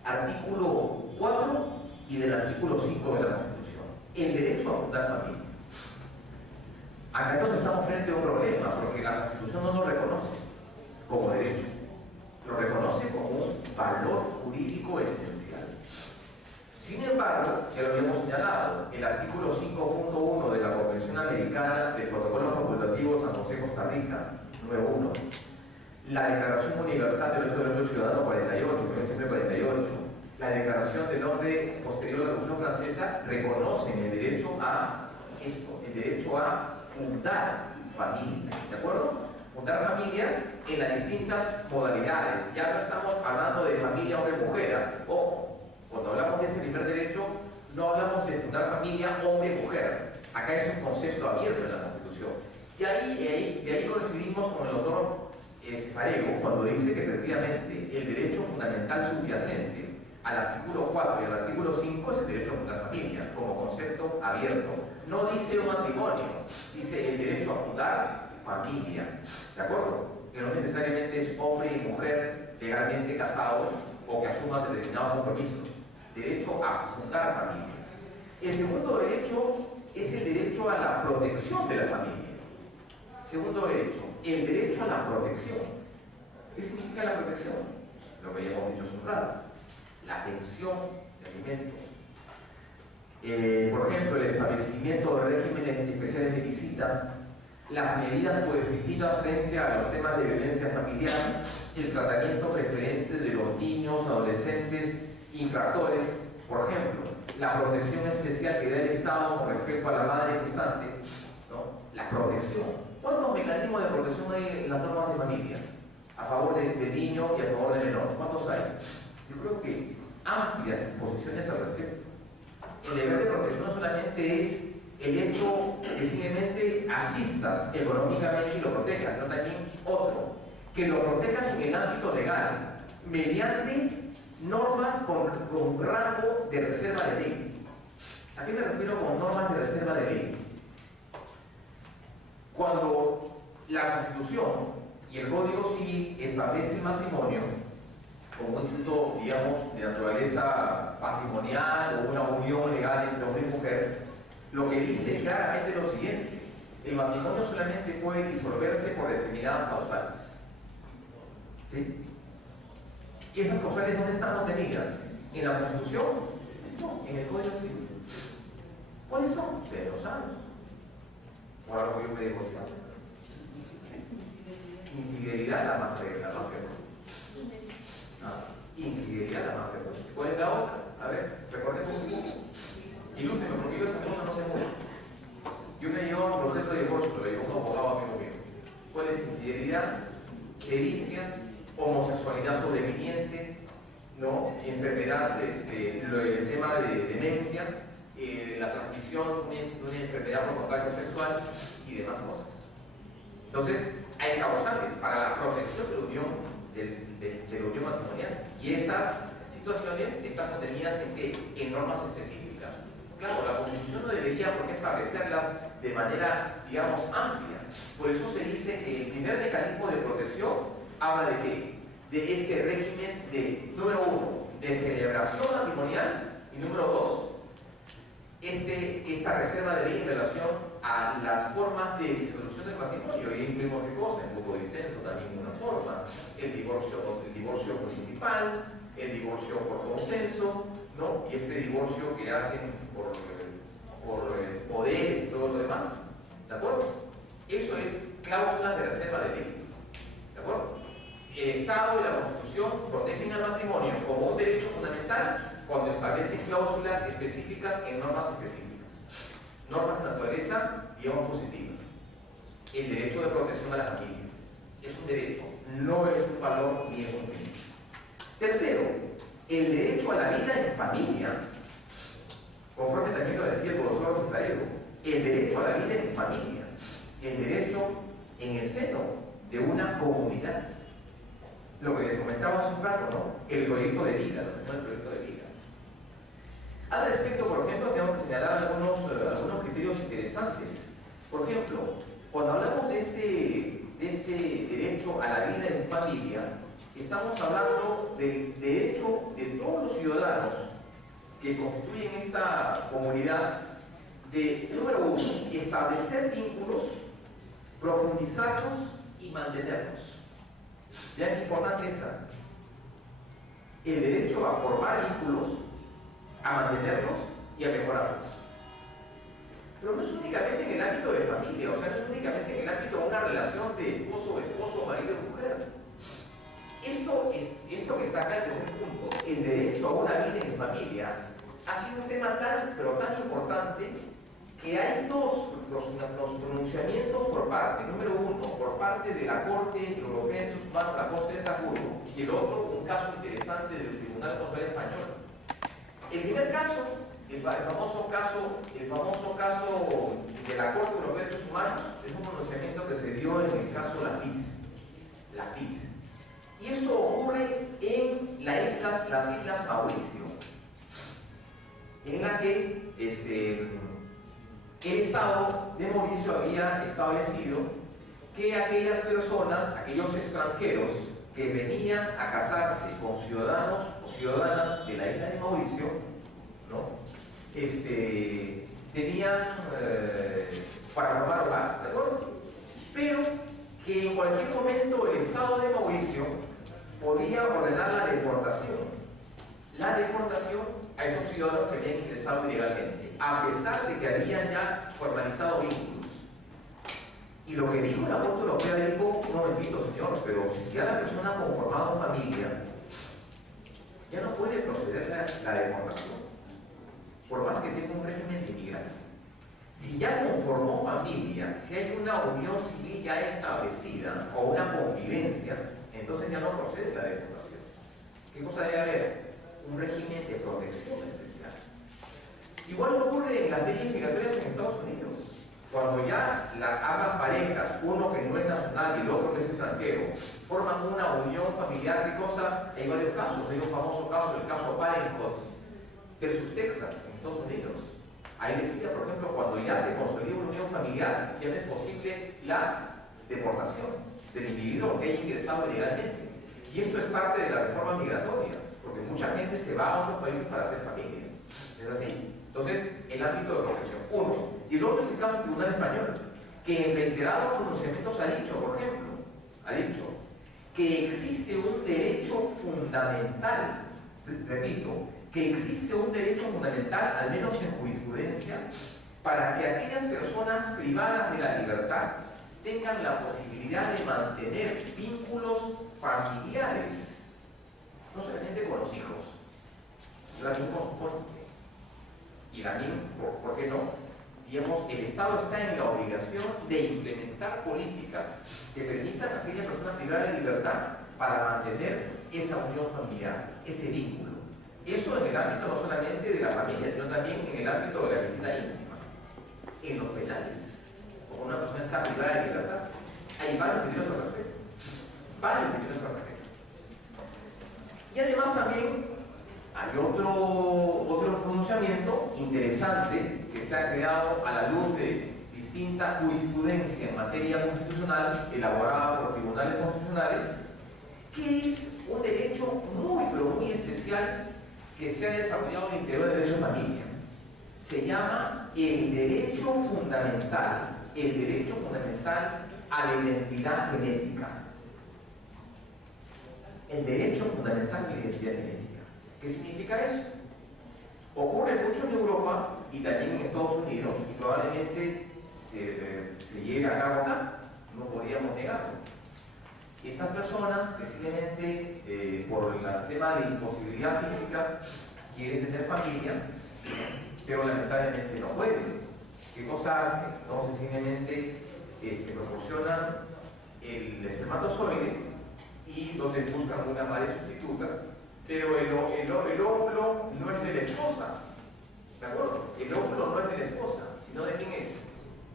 artículo 4 y del artículo 5 de la Constitución. El derecho a fundar familia. Acá entonces estamos frente a un problema, porque la Constitución no lo reconoce como derecho. Lo reconoce como un valor jurídico esencial. Sin embargo, ya lo habíamos señalado, el artículo 5.1 de la Convención Americana del Protocolo Facultativo San José, Costa Rica, número 1, la Declaración Universal de los Derechos del Ciudadano 48, 1948, la Declaración del Hombre posterior a la Revolución Francesa, reconocen el derecho a esto, el derecho a fundar familia, ¿de acuerdo? Fundar familias en las distintas modalidades. Ya no estamos hablando de familia hombre-mujer. Ojo, cuando hablamos de ese primer derecho, no hablamos de fundar familia hombre-mujer. Acá es un concepto abierto en la Constitución. Y de ahí coincidimos con el doctor Cesarego cuando dice que efectivamente el derecho fundamental subyacente al artículo 4 y al artículo 5 es el derecho a fundar familia, como concepto abierto. No dice un matrimonio, dice el derecho a fundar familia, ¿de acuerdo? Que no necesariamente es hombre y mujer legalmente casados o que asuman determinados compromisos. Derecho a fundar familia. El segundo derecho es el derecho a la protección de la familia. Segundo derecho, el derecho a la protección. ¿Qué significa la protección? Lo que ya hemos dicho hace un rato. La atención de alimentos. Por ejemplo, el establecimiento de regímenes especiales de visita, las medidas coercitivas frente a los temas de violencia familiar, el tratamiento preferente de los niños, adolescentes, infractores, por ejemplo, la protección especial que da el Estado con respecto a la madre gestante, ¿no? La protección. ¿Cuántos mecanismos de protección hay en las normas de familia? A favor de niños y a favor de menores. ¿Cuántos hay? Yo creo que amplias disposiciones al respecto. El deber de protección no solamente es el hecho que simplemente asistas económicamente y lo protejas, sino también otro, que lo protejas en el ámbito legal, mediante normas con rango de reserva de ley. ¿A qué me refiero con normas de reserva de ley? Cuando la Constitución y el Código Civil establece el matrimonio como un instituto, digamos, de naturaleza patrimonial o una unión legal entre hombre y mujer, lo que dice claramente es lo siguiente: el matrimonio solamente puede disolverse por determinadas causales. ¿Sí? ¿Y esas causales dónde están contenidas? ¿En la Constitución? No, en el Código Civil. ¿Cuáles son? Ustedes lo saben. Por algo yo me divorcié. Infidelidad la más frecuente. Infidelidad la más frecuente. ¿Cuál es la otra? A ver, recordemos un poco. Ilústreme, porque yo esa cosa no sé mucho. Yo me llevo a un proceso de divorcio, lo llevo a un abogado amigo mío. ¿Cuál es infidelidad? Pericia, homosexualidad sobreviviente, ¿no? Enfermedad, el tema de demencia, la transmisión de una enfermedad por contacto sexual y demás cosas. Entonces, hay causales para la protección de la unión, de la unión matrimonial. Y esas situaciones están contenidas en normas específicas. Claro, la Constitución no debería por qué establecerlas de manera, digamos, amplia. Por eso se dice que el primer mecanismo de protección habla de qué? De este régimen de, número uno, de celebración matrimonial, y número dos, esta reserva de ley en relación a las formas de disolución del matrimonio. Y incluimos qué cosa, el mutuo disenso también una forma, el divorcio municipal, el divorcio por consenso, ¿no? Y este divorcio que hacen por poderes y todo lo demás, ¿de acuerdo? Eso es cláusulas de reserva de ley, ¿de acuerdo? El Estado y la Constitución protegen al matrimonio como un derecho fundamental cuando establecen cláusulas específicas en normas específicas. Normas de naturaleza, digamos, positiva. El derecho de protección a la familia es un derecho, no es un valor ni es un fin. Tercero, el derecho a la vida en familia, conforme también lo decía el profesor Cesareo, el derecho a la vida en familia, el derecho en el seno de una comunidad. Lo que les comentaba hace un rato, ¿no? El proyecto de vida, lo que se llama el proyecto de vida. Al respecto, por ejemplo, tengo que señalar algunos criterios interesantes. Por ejemplo, cuando hablamos de este derecho a la vida en familia, estamos hablando del derecho de todos los ciudadanos que constituyen esta comunidad de, número uno, establecer vínculos, profundizarlos y mantenerlos. Vean qué importante es el derecho a formar vínculos, a mantenerlos y a mejorarlos. Pero no es únicamente en el ámbito de familia, o sea, no es únicamente en el ámbito de una relación de esposo, marido y mujer. Esto que está acá, el tercer punto, el derecho a una vida en familia, ha sido un tema pero tan importante que hay dos los pronunciamientos por parte, número uno, por parte de la Corte Europea de Derechos Humanos, la Corte de Estrasburgo, y el otro, un caso interesante del Tribunal Constitucional Español. El primer caso, el famoso caso de la Corte Europea de Derechos Humanos, es un pronunciamiento que se dio en el caso La FIT. Y esto ocurre en las Islas Mauricio, en la que el Estado de Mauricio había establecido que aquellas personas, aquellos extranjeros que venían a casarse con ciudadanos o ciudadanas de la isla de Mauricio, ¿no? Tenían para formar hogar, ¿de acuerdo? Pero que en cualquier momento el Estado de Mauricio podía ordenar la deportación a esos ciudadanos que habían ingresado ilegalmente, a pesar de que habían ya formalizado vínculos. Y lo que dijo la Corte Europea dijo, un momentito señor, pero si ya la persona ha conformado familia, ya no puede proceder la deportación, por más que tenga un régimen de inmigrante. Si ya conformó familia, si hay una unión civil ya establecida o una convivencia, entonces ya no procede la deportación. ¿Qué cosa debe haber? Un régimen de protección especial. Igual ocurre en las leyes migratorias en Estados Unidos. Cuando ya ambas parejas, uno que no es nacional y el otro que es extranjero, forman una unión familiar, ¿qué cosa? Hay varios casos. Hay un famoso caso, el caso Parenthood versus Texas, en Estados Unidos. Ahí decía, por ejemplo, cuando ya se consolida una unión familiar, ya no es posible la deportación del individuo que haya ingresado ilegalmente. Y esto es parte de la reforma migratoria, porque mucha gente se va a otros países para hacer familia. ¿Es así? Entonces, el ámbito de protección, uno. Y el otro es el caso del Tribunal Español, que en reiterados pronunciamientos ha dicho, por ejemplo, que existe un derecho fundamental, repito, que existe un derecho fundamental, al menos en jurisprudencia, para que aquellas personas privadas de la libertad tengan la posibilidad de mantener vínculos familiares, no solamente con los hijos, sino también con su cónyuge. Y también, ¿por qué no? Digamos, el Estado está en la obligación de implementar políticas que permitan a aquella persona privada de libertad para mantener esa unión familiar, ese vínculo. Eso en el ámbito no solamente de la familia, sino también en el ámbito de la visita íntima, en los penales. Como una persona está privada de libertad, hay varios criterios al respecto. Y además también hay otro pronunciamiento interesante que se ha creado a la luz de distinta jurisprudencia en materia constitucional elaborada por tribunales constitucionales, que es un derecho muy, pero muy especial que se ha desarrollado en el interior del derecho de familia. Se llama el derecho fundamental a la identidad genética. El derecho fundamental a la identidad genética. ¿Qué significa eso? Ocurre mucho en Europa y también en Estados Unidos y probablemente se lleve a cabo acá, no podríamos negarlo. Estas personas que simplemente por el tema de imposibilidad física quieren tener familia, pero lamentablemente no pueden. ¿Qué cosa hacen? Entonces simplemente proporcionan el espermatozoide y entonces buscan una madre sustituta, pero el óvulo no es de la esposa, ¿de acuerdo? El óvulo no es de la esposa, sino de quién es,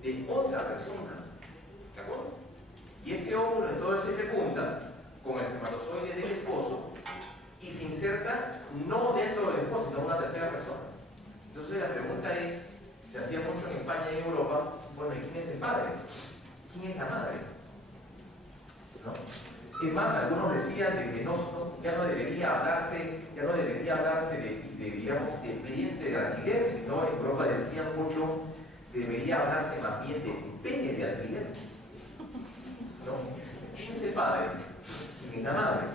de otra persona, ¿de acuerdo? Y ese óvulo entonces se fecunda con el espermatozoide del esposo y se inserta no dentro del esposo, sino en una tercera persona. Entonces la pregunta es, se hacía mucho en España y en Europa, bueno, ¿y quién es el padre? ¿Quién es la madre? ¿No? Es más, algunos decían de que ya no debería hablarse digamos, de cliente de alquiler, sino en Europa decían mucho, debería hablarse más bien de pene de alquiler. ¿No? ¿Quién es el padre? ¿Quién es la madre?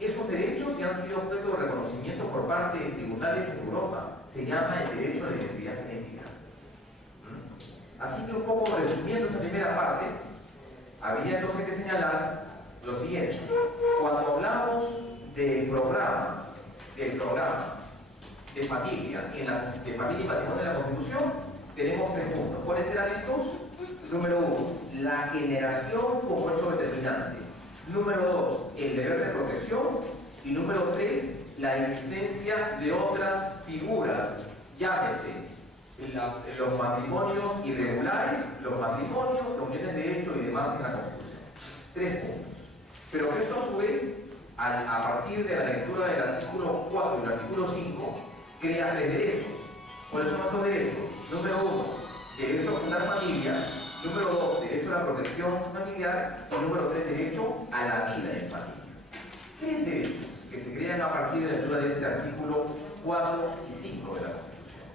Esos derechos ya han sido objeto de reconocimiento por parte de tribunales en Europa. Se llama el derecho a la identidad genética. Así que un poco resumiendo esta primera parte, habría entonces que señalar lo siguiente. Cuando hablamos del programa de familia y matrimonio de la Constitución, tenemos 3 puntos. ¿Cuáles serán estos? Número 1, la generación como hecho determinante. Número 2, el deber de protección. Y número 3, la existencia de otras figuras. Llámese los matrimonios irregulares, los matrimonios, los uniones de hecho y demás en la Constitución. 3 puntos. Pero esto a su vez a partir de la lectura del artículo 4 y el artículo 5, crea 3 derechos. ¿Cuáles son estos derechos? Número 1, derecho a fundar familia. Número 2, derecho a la protección familiar. Y número 3, derecho a la vida en familia. 3 derechos que se crean a partir de la lectura de este artículo 4 y 5 de la Constitución.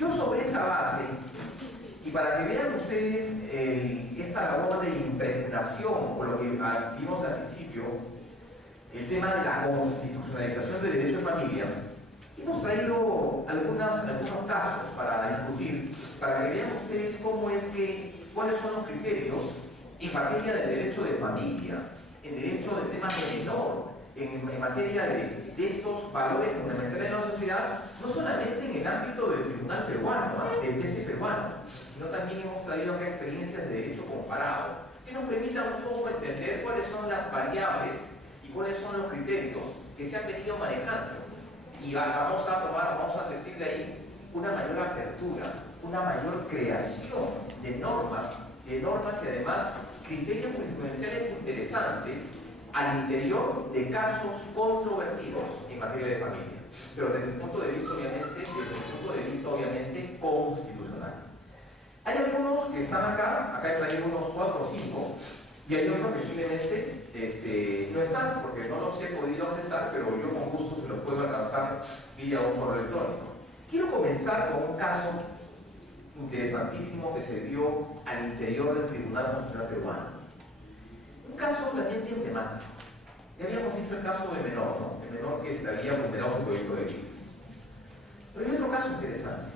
Yo sobre esa base, y para que vean ustedes esta labor de impregnación, o lo que vimos al principio, el tema de la constitucionalización del derecho de familia, hemos traído algunos casos para discutir, para que vean ustedes cuáles son los criterios en materia de derecho de familia, en derecho de temas de menor, en materia de estos valores fundamentales de la sociedad, no solamente en el ámbito del tribunal peruano, del TC peruano, sino también hemos traído acá experiencias de derecho comparado, que nos permitan un poco entender cuáles son las variables y cuáles son los criterios que se han venido manejando. Y vamos a advertir de ahí una mayor apertura, una mayor creación de normas y además criterios jurisprudenciales interesantes al interior de casos controvertidos en materia de familia, pero desde el punto de vista obviamente constitucional. Hay algunos que están acá he traído unos 4 o 5, y hay otros que simplemente no están porque no los he podido accesar, pero yo con gusto se los puedo alcanzar vía un correo electrónico. Quiero comenzar con un caso interesantísimo que se dio al interior del Tribunal Constitucional peruano. Un caso realmente emblemático. Ya habíamos dicho el caso de menor, ¿no? El menor que se le había vulnerado su proyecto de vida. Pero hay otro caso interesante.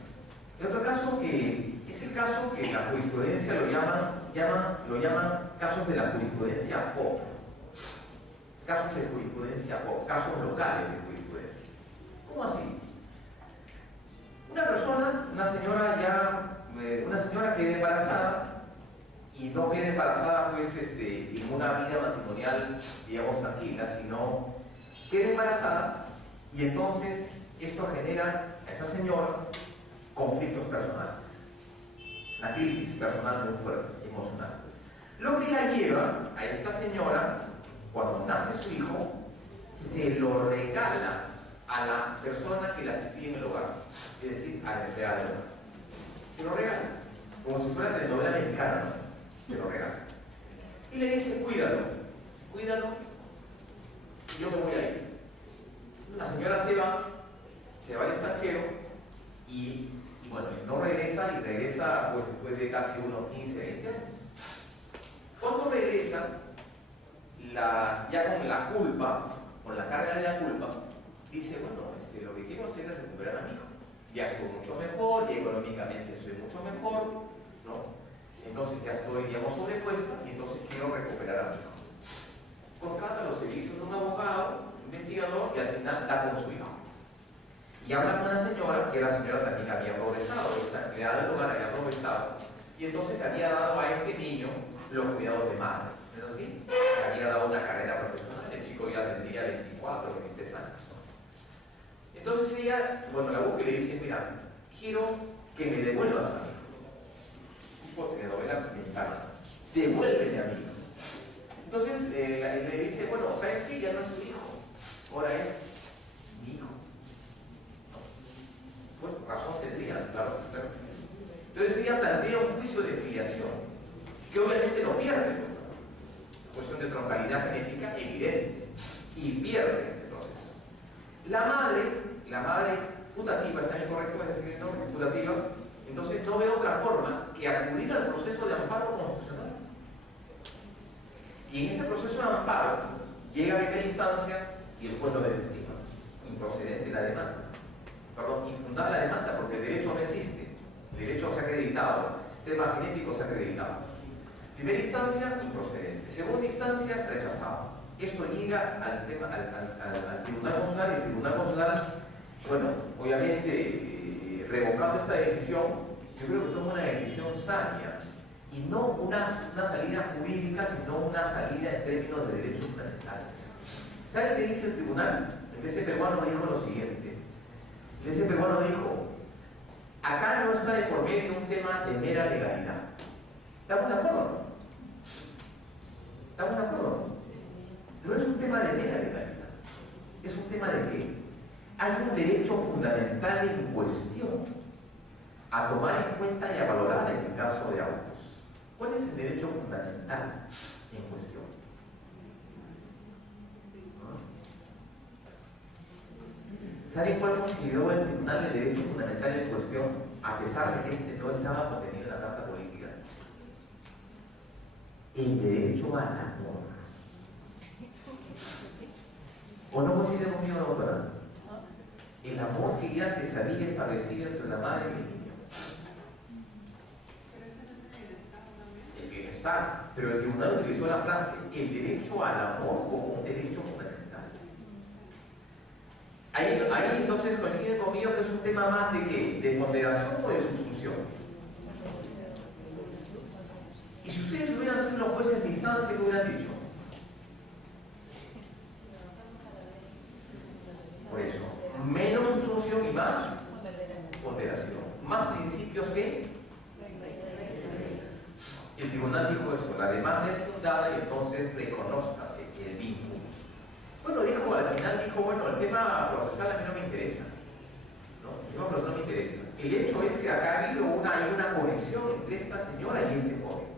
Hay otro caso que es el caso que la jurisprudencia lo llaman casos de la jurisprudencia POP. Casos de jurisprudencia POP, casos locales de jurisprudencia. ¿Cómo así? Una persona, una señora queda embarazada, y no queda embarazada pues en una vida matrimonial, digamos, tranquila, sino queda embarazada y entonces esto genera a esta señora conflictos personales, una crisis personal muy fuerte, emocional. Lo que la lleva a esta señora, cuando nace su hijo, se lo regala a la persona que la asistía en el hogar, es decir, a la empleada del hogar. Se lo regala, como si fuera de novela mexicana, ¿no? Se lo regala. Y le dice, cuídalo, y yo me voy a ir. La señora se va al extranjero y bueno, no regresa, y regresa pues después de casi unos 15, 20 años. Cuando regresa, ya con la culpa, con la carga de la culpa, dice, bueno, lo que quiero hacer es recuperar a mi hijo. Ya estoy mucho mejor, y económicamente soy mucho mejor, ¿no? Entonces ya estoy, digamos, sobrepuesta, y entonces quiero recuperar a mi hijo. Contrata los servicios de un abogado, investigador, y al final da con su hijo. Y habla con la señora, que la señora también había progresado, esta empleada del hogar había progresado, y entonces le había dado a este niño los cuidados de madre. ¿No es así? Le había dado una carrera profesional, el chico ya tendría 24 o 23 años. Entonces ella, bueno, la busca y le dice, mira, quiero que me devuelvas a mi hijo. Tipo de novela mexicana. Devuélveme a mi hijo. Entonces le dice, bueno, ¿sabes qué? Ya no es tu hijo, ahora es mi hijo. ¿No? Pues razón tendría, claro. Entonces ella plantea un juicio de filiación, que obviamente no pierde, cuestión de troncalidad genética evidente, y pierde este proceso. La madre putativa, ¿está bien correcto decir el nombre? Putativa, entonces no ve otra forma que acudir al proceso de amparo constitucional. Y en ese proceso de amparo llega a primera instancia y el juez lo desestima. Improcedente la demanda. Perdón, infundada la demanda porque el derecho no existe. El derecho se ha acreditado. El tema genético se ha acreditado. Primera instancia, improcedente. Segunda instancia, rechazado. Esto llega al Tribunal Consular, y el Tribunal Consular, bueno, obviamente revocando esta decisión, yo creo que toma una decisión sabia y no una salida jurídica, sino una salida en términos de derechos fundamentales. ¿Sabe qué dice el tribunal? El TC peruano dijo lo siguiente. El TC peruano dijo, acá no está de por medio un tema de mera legalidad. ¿Estamos de acuerdo? ¿Estamos de acuerdo? No es un tema de mera legalidad. hay un derecho fundamental en cuestión a tomar en cuenta y a valorar en el caso de autos. ¿Cuál es el derecho fundamental en cuestión? ¿Saben cuál consideró el tribunal el derecho fundamental en cuestión, a pesar de que este no estaba contenido en la Carta Política? El derecho al amor. ¿O no coincide conmigo, doctora? El amor filial que se había establecido entre la madre y el niño. El bienestar. Pero el tribunal utilizó la frase, el derecho al amor como un derecho fundamental. Ahí entonces coincide conmigo que es un tema más de ¿qué? ¿De ponderación o de sustitución? Y si ustedes hubieran sido los jueces de instancia, ¿qué hubieran dicho? Por eso, menos sustitución y más ponderación. Más principios que el tribunal dijo eso, la demanda es fundada y entonces reconózcase el vínculo. Bueno, dijo, al final dijo, bueno, el tema procesal a mí no me interesa. No me interesa. El hecho es que acá ha habido una conexión entre esta señora y este joven.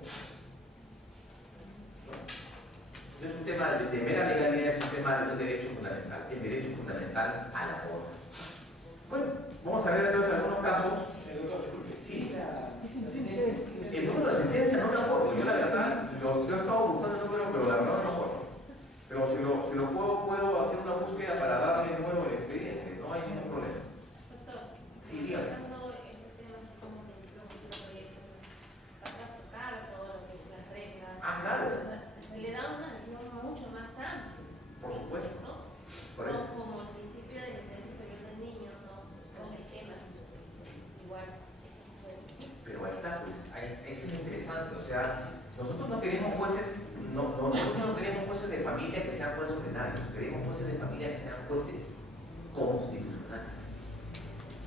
No es un tema de mera legalidad, es un tema de un derecho fundamental, el derecho fundamental al amor. Bueno, vamos a ver entonces algunos casos. Sí. El número de sentencia no me acuerdo. Yo la verdad, yo he estado buscando el número, pero la verdad no me acuerdo. Pero si lo puedo hacer una búsqueda para darle de nuevo el expediente, no hay ningún problema. Doctor, Sí, dígame. hablando de este tema así como de los proyectos, vas a tocar todo lo que es las reglas. Ah, claro. Le da una visión mucho más amplia, Por supuesto. ¿no? Por eso. No como el principio del interés superior del niño, ¿no? Con esquemas, igual. Pero ahí está, pues, es interesante. O sea, nosotros no queremos jueces. Nosotros no queremos jueces de familia que sean jueces ordinarios, queremos jueces de familia que sean jueces constitucionales.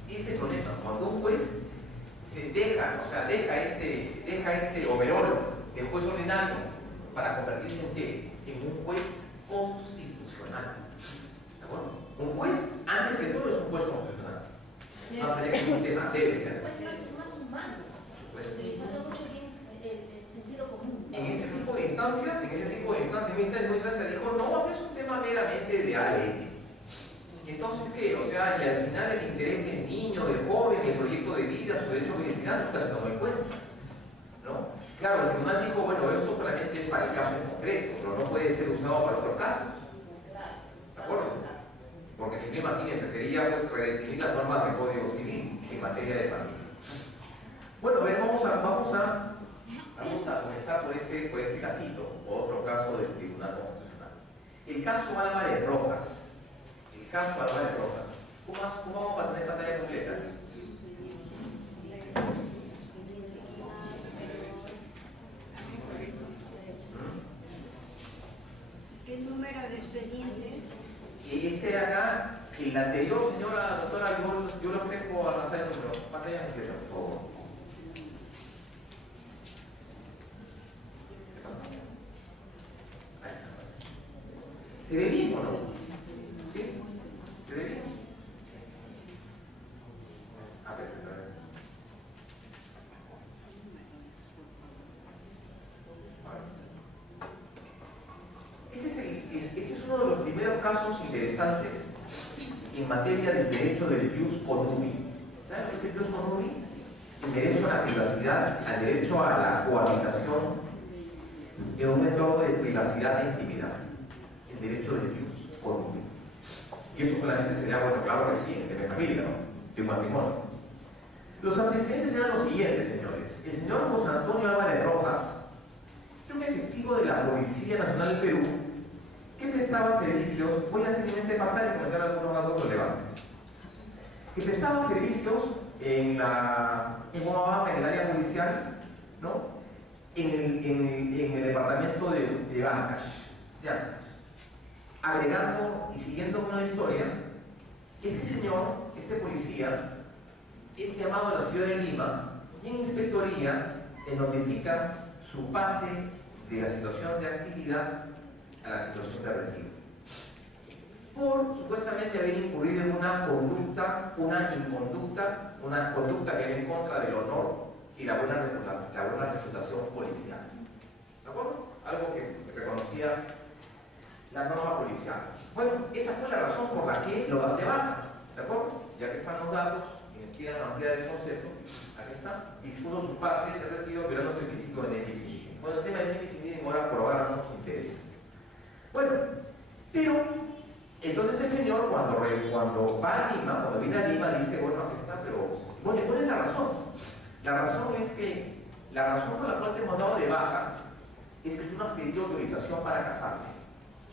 Ese es el problema, cuando un juez se deja este overol de juez ordinario para convertirse en ¿qué? En un juez constitucional. ¿De acuerdo? Un juez, antes que todo, es un juez constitucional. Más allá que es un tema, debe ser. Pues más humano, utilizando mucho bien el sentido común. En ese tipo de instancias, se dijo, no, es un tema meramente de ADN. Y entonces, ¿qué? O sea, que al final el interés del niño, del joven, el proyecto de vida, su derecho a felicidad, nunca se tomó en cuenta. ¿No? Claro, el tribunal dijo, bueno, esto solamente es para el caso en concreto, pero no puede ser usado para otros casos. ¿De acuerdo? Porque si no, imagínense, sería pues redefinir las normas del Código Civil en materia de familia. Bueno, a ver, vamos a comenzar por este casito, otro caso del Tribunal Constitucional. El caso Álvarez Rojas. ¿Cómo vamos a tener pantalla completa? ¿Qué número de expediente? Este de acá, el anterior, señora doctora, yo le ofrezco a lanzar el número. Pantalla completa, por favor. ¿Se ve bien o no? ¿Sí? ¿Se ve bien? A ver, a ver. Este es uno de los primeros casos interesantes en materia del derecho del ius conubi. ¿Saben lo que es el ius conubi? El derecho a la privacidad, al derecho a la cohabitación en un entorno de privacidad e intimidad. El derecho del ius conubi. Y eso solamente sería, bueno, claro que sí, de familia, ¿no? De un matrimonio. Los antecedentes eran los siguientes, señores. El señor José Antonio Álvarez Rojas era un efectivo de la Policía Nacional del Perú que prestaba servicios, voy a simplemente pasar y comentar algunos datos relevantes, que prestaba servicios en el área policial, ¿no? en el departamento de Ancash. Agregando y siguiendo con la historia, este señor, este policía, es llamado a la ciudad de Lima y en inspectoría le notifica su pase de la situación de actividad a la situación de retiro. por supuestamente haber incurrido en una conducta que era en contra del honor y la buena reputación policial. ¿De acuerdo? Algo que reconocía la norma policial. Bueno, esa fue la razón por la que lo dan de baja. ¿De acuerdo? Ya que están los datos y quieran ampliar el concepto, aquí está. Dispuso su pase de retiro violando el principio de nefis. Bueno, el tema de nefis ahora por ahora no nos interesa. Bueno, pero entonces el señor cuando va a Lima, cuando viene a Lima, dice, bueno, aquí está, pero bueno, ¿cuál es la razón? La razón es que la razón por la cual te hemos dado de baja es que tú no has pedido autorización para casarte.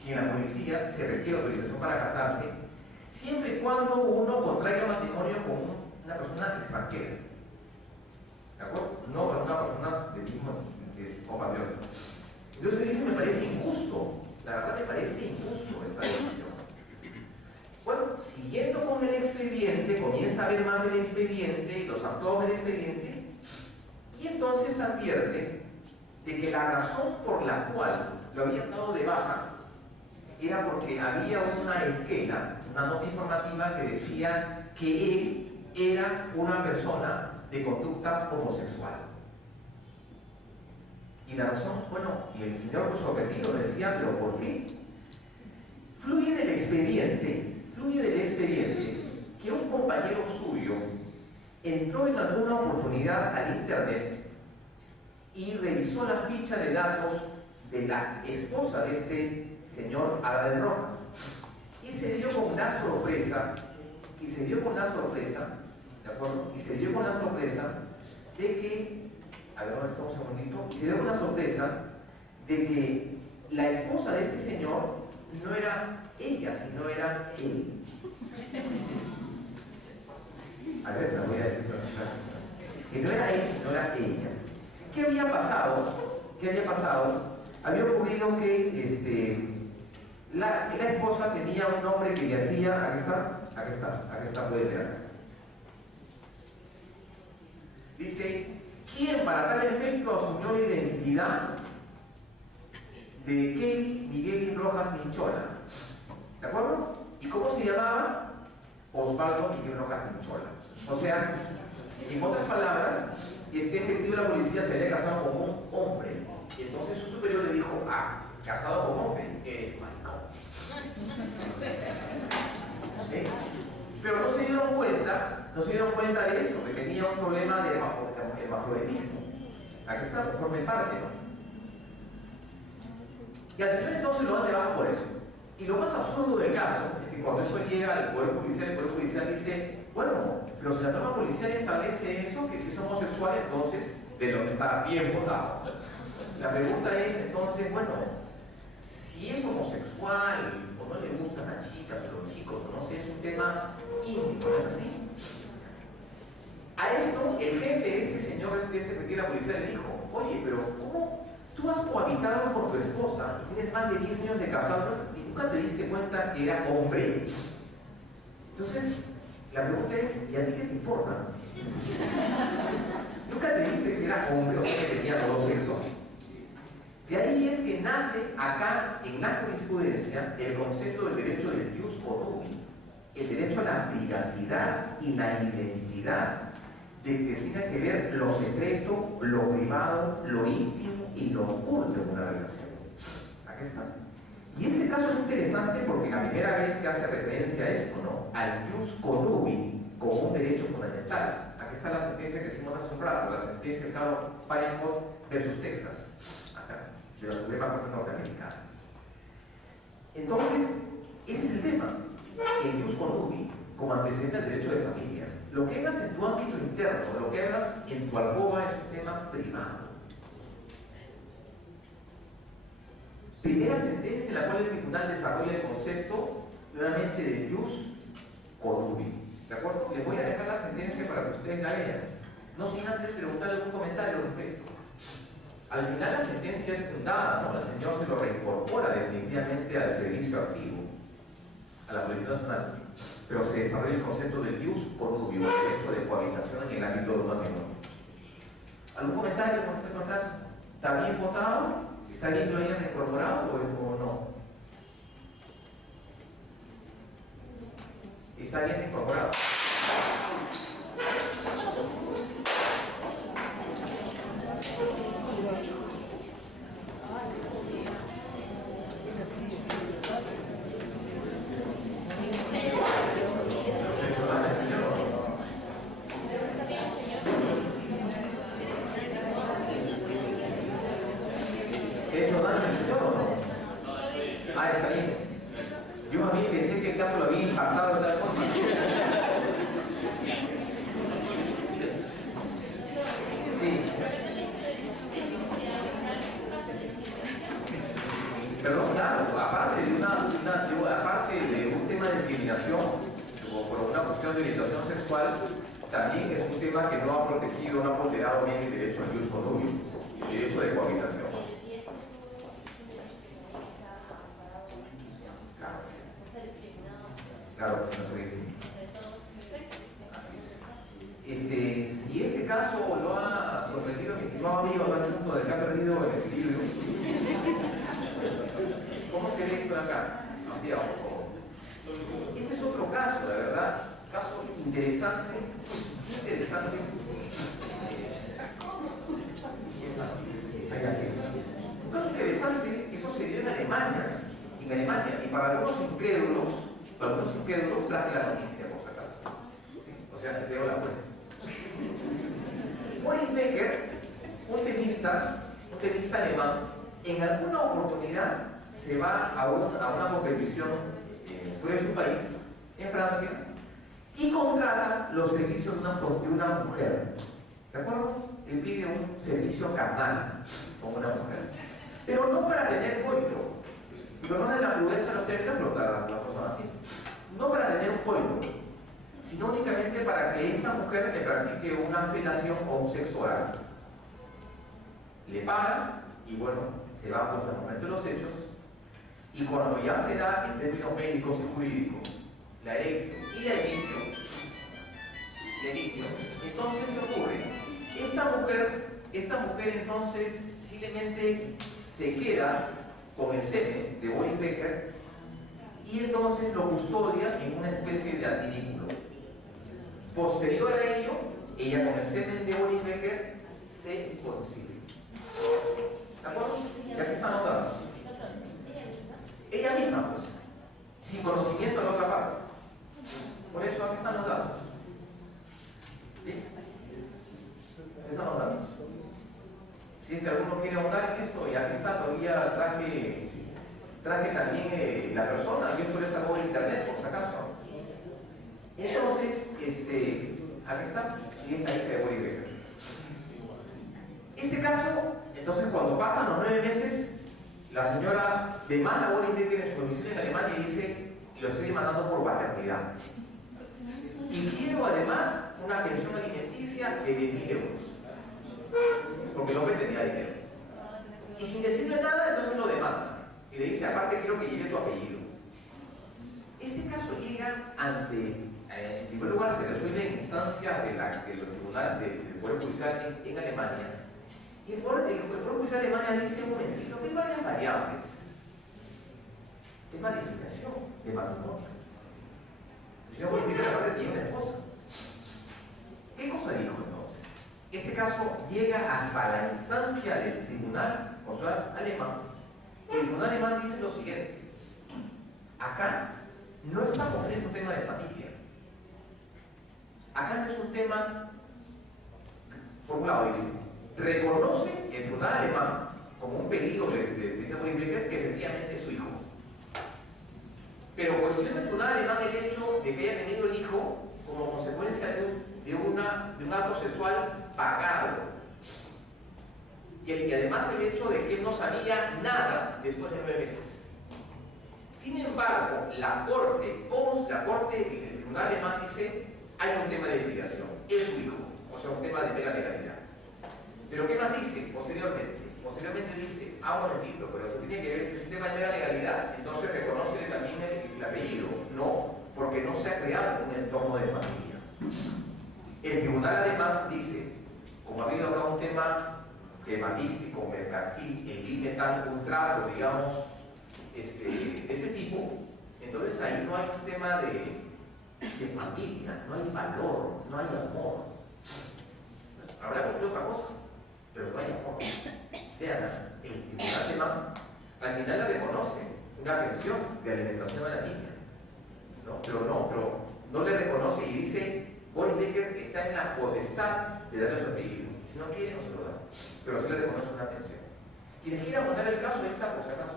Y en la policía se requiere autorización para casarse, siempre y cuando uno contraiga matrimonio con una persona extranjera. ¿De acuerdo? No con una persona del mismo compatriota. Entonces él dice, me parece injusto. La verdad me parece injusto esta decisión. Bueno, siguiendo con el expediente, comienza a ver más del expediente, los actuados del expediente, y entonces advierte de que la razón por la cual lo habían dado de baja era porque había una esquela, una nota informativa que decía que él era una persona de conducta homosexual. Y la razón, bueno, y el señor su objetivo decía, ¿pero por qué? Fluye del expediente que un compañero suyo entró en alguna oportunidad al internet y revisó la ficha de datos de la esposa de este señor Álvarez Rojas y se dio con la sorpresa, ¿de acuerdo? Y se dio con la sorpresa de que, a ver, estamos un momentito, y se dio con la sorpresa de que la esposa de este señor no era ella, sino era él. A ver, la voy a decir. Que no era él, sino era ella. ¿Qué había pasado? Había ocurrido que la esposa tenía un nombre que le hacía, aquí está, puede ver. Dice, ¿quién para tal efecto asumió la identidad de Kelly Miguel Rojas Minchola? ¿De acuerdo? ¿Y cómo se llamaba? Osvaldo Miguel Rojas Minchola. O sea, en otras palabras, este efectivo de la policía se había casado con un hombre. Y entonces su superior le dijo, casado con hombre, maricón. Pero no se dieron cuenta de eso, que tenía un problema de hermafroditismo. Aquí está, forma parte, ¿no? Y al señor entonces lo dan de baja por eso. Y lo más absurdo del caso es que cuando eso llega al Poder Judicial, el Poder Judicial dice, bueno, pero si la norma policial establece eso, que si es homosexual, entonces de lo que está bien votado. La pregunta es entonces, bueno, si es homosexual o no le gustan las chicas o los chicos, o no sé, es un tema íntimo, ¿no es así? A esto, el jefe de este señor, de este efectivo de la policía, le dijo, oye, pero ¿cómo tú has cohabitado con tu esposa y tienes más de 10 años de casado y nunca te diste cuenta que era hombre? Entonces, la pregunta es, ¿y a ti qué te importa? ¿Nunca te diste que era hombre o que tenía los dos sexos? De ahí es que nace acá, en la jurisprudencia, el concepto del derecho del ius conubi, el derecho a la privacidad y la identidad, de que tenga que ver lo secreto, lo privado, lo íntimo y lo oculto en una relación. Aquí está. Y este caso es interesante porque la primera vez que hace referencia a esto, ¿no? Al ius conubi como un derecho fundamental. Aquí está la sentencia que hicimos hace un rato, la sentencia de Carlos Pinecourt versus Texas, acá, de la Suprema Corte Norteamericana. Entonces, ese es el tema, el ius conubi como antecedente del derecho de familia. Lo que hagas en tu ámbito interno, lo que hagas en tu alcoba es un tema privado. Primera sentencia en la cual el tribunal desarrolla el concepto nuevamente de ius conubi. ¿De acuerdo? Les voy a dejar la sentencia para que ustedes la vean. No sin antes preguntarle algún comentario al respecto. Al final la sentencia es fundada, ¿no? El señor se lo reincorpora definitivamente al servicio activo, a la Policía Nacional. Pero se desarrolla el concepto del ius conubi, el derecho de cohabitación en el ámbito de un matrimonio. ¿Algún comentario con respecto al caso? ¿Está bien votado? ¿Está bien que lo hayan incorporado o no? está bien incorporado. ¿He hecho daño al señor o no? Ah, está bien. Yo a mí pensé que el caso lo había impactado de tal forma. Sí. Perdón, claro, aparte de un tema de discriminación o por una cuestión de orientación sexual, también es un tema que no ha protegido, no ha ponderado bien el derecho al ius connubiis, el derecho de cohabitación. Claro, si no soy distinto. Si este caso lo ha sorprendido mi estimado amigo al punto de que ha perdido el equilibrio, ¿cómo se ve esto de acá? Ampliado, por favor. Este es otro caso, de verdad, caso interesante, un caso interesante, eso se dio en Alemania, y para algunos incrédulos traje la noticia, por si acaso. ¿Sí? O sea, te veo la fuente. Boris Becker, un tenista alemán, en alguna oportunidad se va a una competición fuera de su país, en Francia, y contrata los servicios de una mujer. ¿De acuerdo? Él pide un servicio carnal con una mujer. Pero no para tener coito. Perdonen la crudeza de los términos, pero las cosas así. No para tener un coito, sino únicamente para que esta mujer le practique una felación o un sexo oral. Le pagan y bueno, se va pues al momento de los hechos, y cuando ya se da en términos médicos y jurídicos la erección y la emitio, entonces ¿qué ocurre? Esta mujer entonces simplemente se queda con el semen de Boris Becker y entonces lo custodia en una especie de adminículo. Posterior a ello, ella con el semen de Boris Becker se concibe. ¿De acuerdo? Ya que está anotado. Ella misma, pues, sin conocimiento de la otra parte. Por eso aquí está anotado. ¿Bien? Está anotado. Si es que alguno quiere ahondar en esto, y aquí está, todavía traje también la persona, yo después sacó de internet, por si acaso. Entonces, aquí está, y esta hija de Boris Becker. Este caso, entonces cuando pasan los 9 meses, la señora demanda a Boris Becker en su domicilio en Alemania y dice, lo estoy demandando por paternidad. Y quiero además una pensión alimenticia de 10.000 euros. Porque el hombre tenía dinero. Y sin decirle nada, entonces lo demanda. Y le dice, aparte quiero que lleve tu apellido. Este caso llega ante, en primer lugar, se resuelve en instancias del tribunal del Poder Judicial en Alemania. Y el Poder Judicial de Alemania dice un momentito que hay varias variables. Tema de edificación, de matrimonio. El señor Boris Becker aparte tenía una esposa. ¿Qué cosa dijo entonces? Este caso llega hasta la instancia del tribunal consular alemán. El tribunal alemán dice lo siguiente: acá no estamos frente a un tema de familia. Acá no es un tema, por un lado dice, reconoce el tribunal alemán como un pedido de Boris Becker que efectivamente es su hijo. Pero cuestiona el tribunal alemán el hecho de que haya tenido el hijo como consecuencia de un acto sexual pagado. Y además el hecho de que él no sabía nada después de 9 meses. Sin embargo, la corte, el tribunal alemán dice, hay un tema de filiación, es su hijo, o sea, un tema de mera legalidad. Pero ¿qué más dice posteriormente? Posteriormente dice, un momentito, pero eso tiene que ver, si es un tema de mera legalidad, entonces reconoce también el apellido. No, porque no se ha creado un entorno de familia. El tribunal alemán dice, como ha habido acá un tema tematístico, mercantil, metal, un trato, digamos, de ese tipo, entonces ahí no hay un tema de de familia, no hay valor, no hay amor. Habrá cumplido otra cosa, pero no hay amor. Vean, el tribunal alemán al final le reconoce una pensión de alimentación a la niña, ¿no? Pero no le reconoce y dice, Boris Becker está en la potestad de darle su apellido. Si no quiere, no se lo da, pero sí le reconoce una pensión. Quienes quieran montar el caso, ahí está, por si acaso.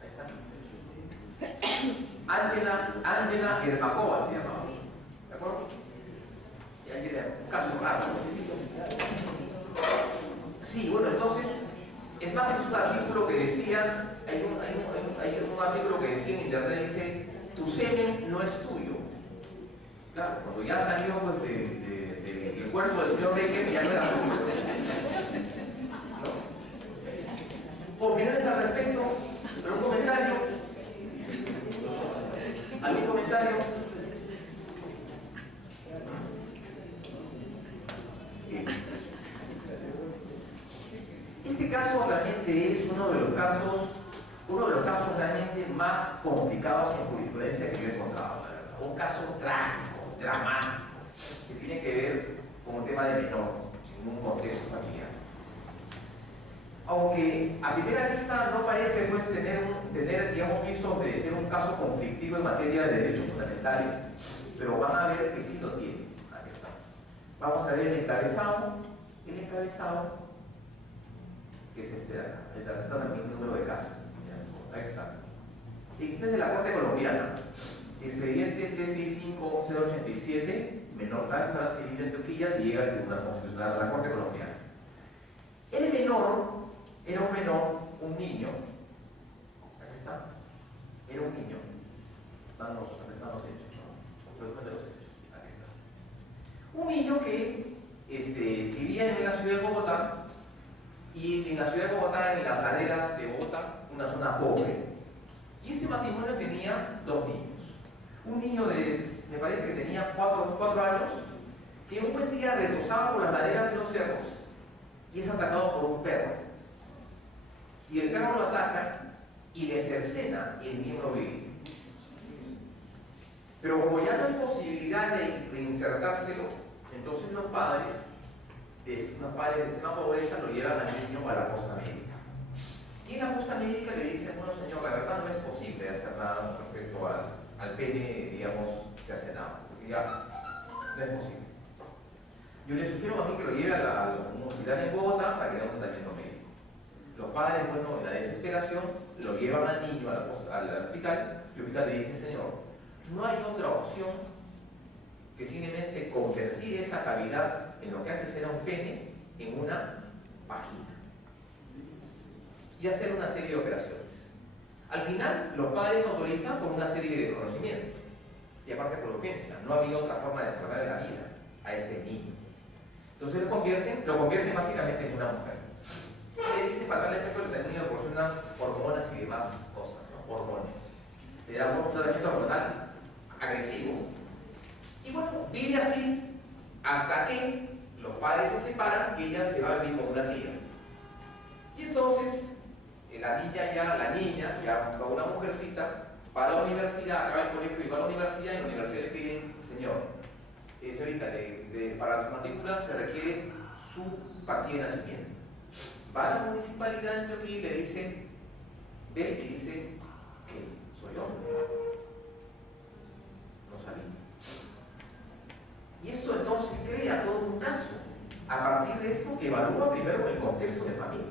Ahí está. Ángela Yermakova se llamaba, ¿de acuerdo? Y Ángela, un caso raro. Sí, bueno, entonces, es más, es un artículo que decía, hay un artículo que decía en internet, dice, tu semen no es tuyo. Claro, cuando ya salió pues, del cuerpo del señor Becker, ya no era suyo. ¿No? Opiniones al respecto, algún comentario. ¿Algún comentario? Este caso realmente es uno de los casos realmente más complicados en jurisprudencia que yo he encontrado, la verdad. Un caso trágico, dramático, que tiene que ver con un tema de menor, en un contexto familiar. Aunque a primera vista no parece pues, tener digamos, visos de ser un caso conflictivo en materia de derechos fundamentales, pero van a ver que sí lo tiene. Aquí está. Vamos a ver el encabezado, que es este de acá. Está también el número de casos. Ahí está. Este es de la Corte Colombiana. Expediente T65087, menor tal, sala civil de Antioquia, y llega al Tribunal Constitucional de la Corte Colombiana. El menor era un niño. Aquí está. Era un niño. Están los hechos, ¿no? Los hechos. Aquí está. Un niño que vivía en la ciudad de Bogotá, y en la ciudad de Bogotá, en las laderas de Bogotá, una zona pobre. Y este matrimonio tenía dos niños. Un niño me parece que tenía 4 años, que un buen día retozaba por las laderas de los cerros y es atacado por un perro. Y el perro lo ataca y le cercena el miembro viril. Pero como ya no hay posibilidad de insertárselo, entonces los padres de extrema pobreza lo llevan al niño a la posta médica. Y en la posta médica le dicen, bueno señor, la verdad no es posible hacer nada con respecto al pene, digamos, cercenado, porque ya no es posible. Yo le sugiero a mí que lo lleve a un hospital en Bogotá para que le haga un tratamiento médico. Los padres, bueno, en la desesperación, lo llevan al niño al hospital, y el hospital le dice, señor, no hay otra opción que simplemente convertir esa cavidad en lo que antes era un pene en una vagina y hacer una serie de operaciones. Al final, los padres autorizan por una serie de conocimientos y aparte por urgencia. No había otra forma de salvar la vida a este niño. Entonces lo convierten básicamente en una mujer. Le dice para darle efecto que el niño proporciona hormonas y demás cosas, ¿no? Hormonas. Le da un tratamiento hormonal agresivo. Y bueno, vive así hasta que los padres se separan y ella se va a vivir con una tía. Y entonces, la niña, ya una mujercita, va a la universidad, acaba el colegio y va a la universidad, y en la universidad le piden, señor, señorita, para su matrícula se requiere su partida de nacimiento. Va a la municipalidad de Antioquia y le dice, ve y dice, ¿qué? ¿Soy hombre? No salí. Y esto entonces crea todo un caso. A partir de esto, que evalúa primero el contexto de familia,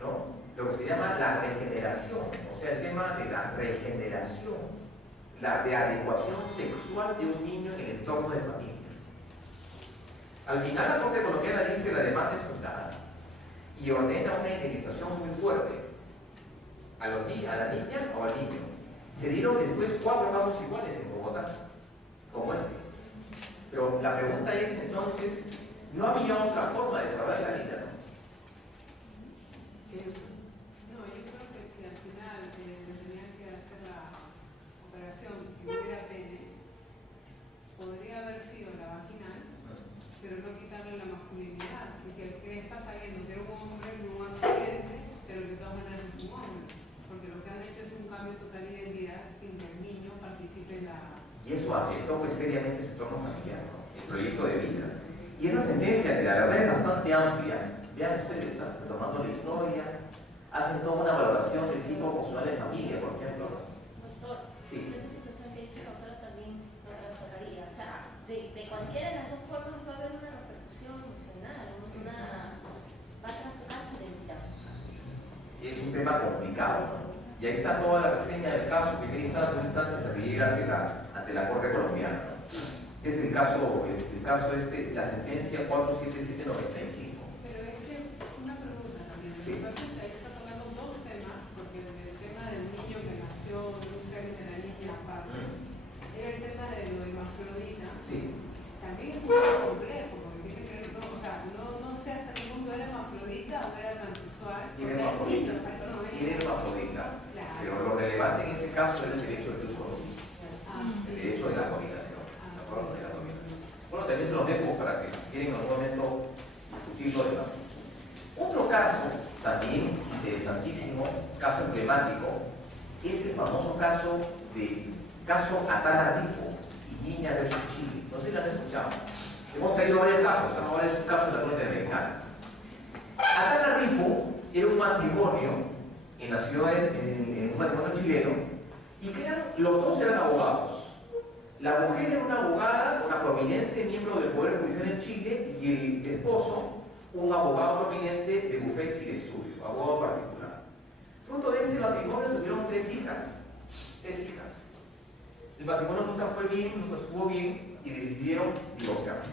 ¿no? Lo que se llama la regeneración, o sea, el tema de la regeneración, de adecuación sexual de un niño en el entorno de familia. Al final, la Corte Colombiana dice que la demanda es fundada y ordena una indemnización muy fuerte a la niña o al niño. Se dieron después 4 casos iguales en Bogotá, como este. Pero la pregunta es entonces, ¿no había otra forma de salvar la vida, no? ¿Qué es eso? No, yo creo que si al final le tenían que hacer la operación que hubiera pene, podría haber sido la vaginal, pero no quitarle la masculinidad, porque el que está sabiendo que era un hombre en un accidente, pero que de todas maneras es un hombre, porque lo que han hecho es un cambio total de identidad sin que el niño participe afectó pues seriamente su entorno familiar, ¿no? El proyecto de vida. Y esa sentencia, que la verdad es bastante amplia, vean ustedes, retomando la historia, hacen toda una valoración del tipo emocional de familia, por ejemplo. Doctor, Sí. esa situación que dice la doctora también lo trasladaría. O sea, de cualquiera de las dos formas va a haber una repercusión emocional, va a trastornar su identidad. Es un tema complicado, ¿no? Y ahí está toda la reseña del caso, primera instancia, segunda instancia, se refiere ante la Corte Colombiana, ¿no? Es el caso la sentencia 47795. Pero una pregunta también. Sí. Lo que pasa es que ahí está tocando dos temas, porque el tema del niño que nació de un ser de la niña aparte, era el tema de lo hermafrodita. Sí. También es un poco complejo, porque tiene que ver, no sé hasta qué punto era hermafrodita o era transexual. Y era hermafrodita. Y era hermafrodita. Claro. Pero lo relevante en ese caso era el derecho del uso del mismo, el Sí. derecho de la combinación. ¿De acuerdo? De la combinación. Bueno, también se los dejo para que quieren en algún momento discutir lo demás. Otro caso, también interesantísimo, caso emblemático, es el famoso caso Atala Rifo y Niña de Chile. No sé si lo han escuchado. Hemos traído varios casos, ahora es un caso de la Corte Interamericana. Atala Rifo era un matrimonio en las ciudades, en un matrimonio chileno, y que los dos eran abogados. La mujer era una abogada, una prominente miembro del Poder Judicial en Chile, y el esposo, un abogado prominente de Buffet Chile Studio, abogado particular. Fruto de este matrimonio tuvieron tres hijas. El matrimonio nunca fue bien, nunca estuvo bien, y decidieron divorciarse.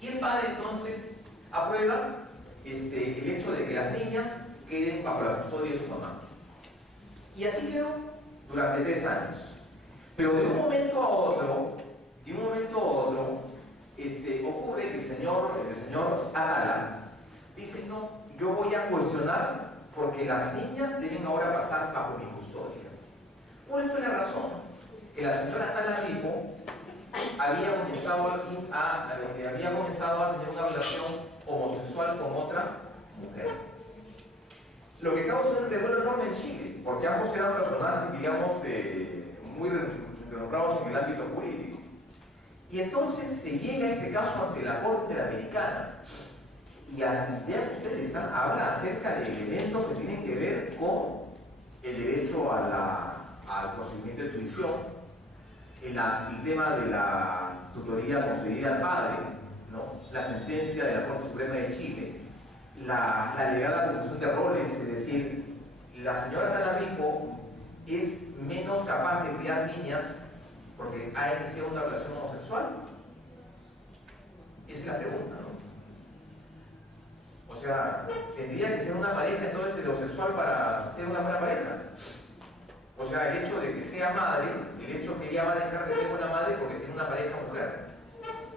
Y el padre entonces aprueba el hecho de que las niñas queden bajo la custodia de su mamá. Y así quedó durante 3 años. Pero de un momento a otro, ocurre que el señor Atala dice: no, yo voy a cuestionar porque las niñas deben ahora pasar bajo mi custodia. ¿Cuál fue la razón? Que la señora Atala Rifo había comenzado a tener una relación homosexual con otra mujer. Lo que causa un revuelo enorme en Chile, porque ambos eran personajes, digamos, muy renombrados en el ámbito jurídico. Y entonces se llega a este caso ante la Corte Interamericana. Y vean ustedes, habla acerca de elementos que tienen que ver con el derecho al procedimiento de tuición, el tema de la tutoría concedida al padre, ¿no? La sentencia de la Corte Suprema de Chile, la alegada confusión de roles, es decir, la señora Atala Rifo es menos capaz de criar niñas porque ha iniciado una relación homosexual. Esa es la pregunta, ¿no? O sea, ¿tendría que ser una pareja entonces heterosexual para ser una buena pareja? O sea, el hecho de que sea madre, el hecho que ella va a dejar de ser buena madre porque tiene una pareja mujer.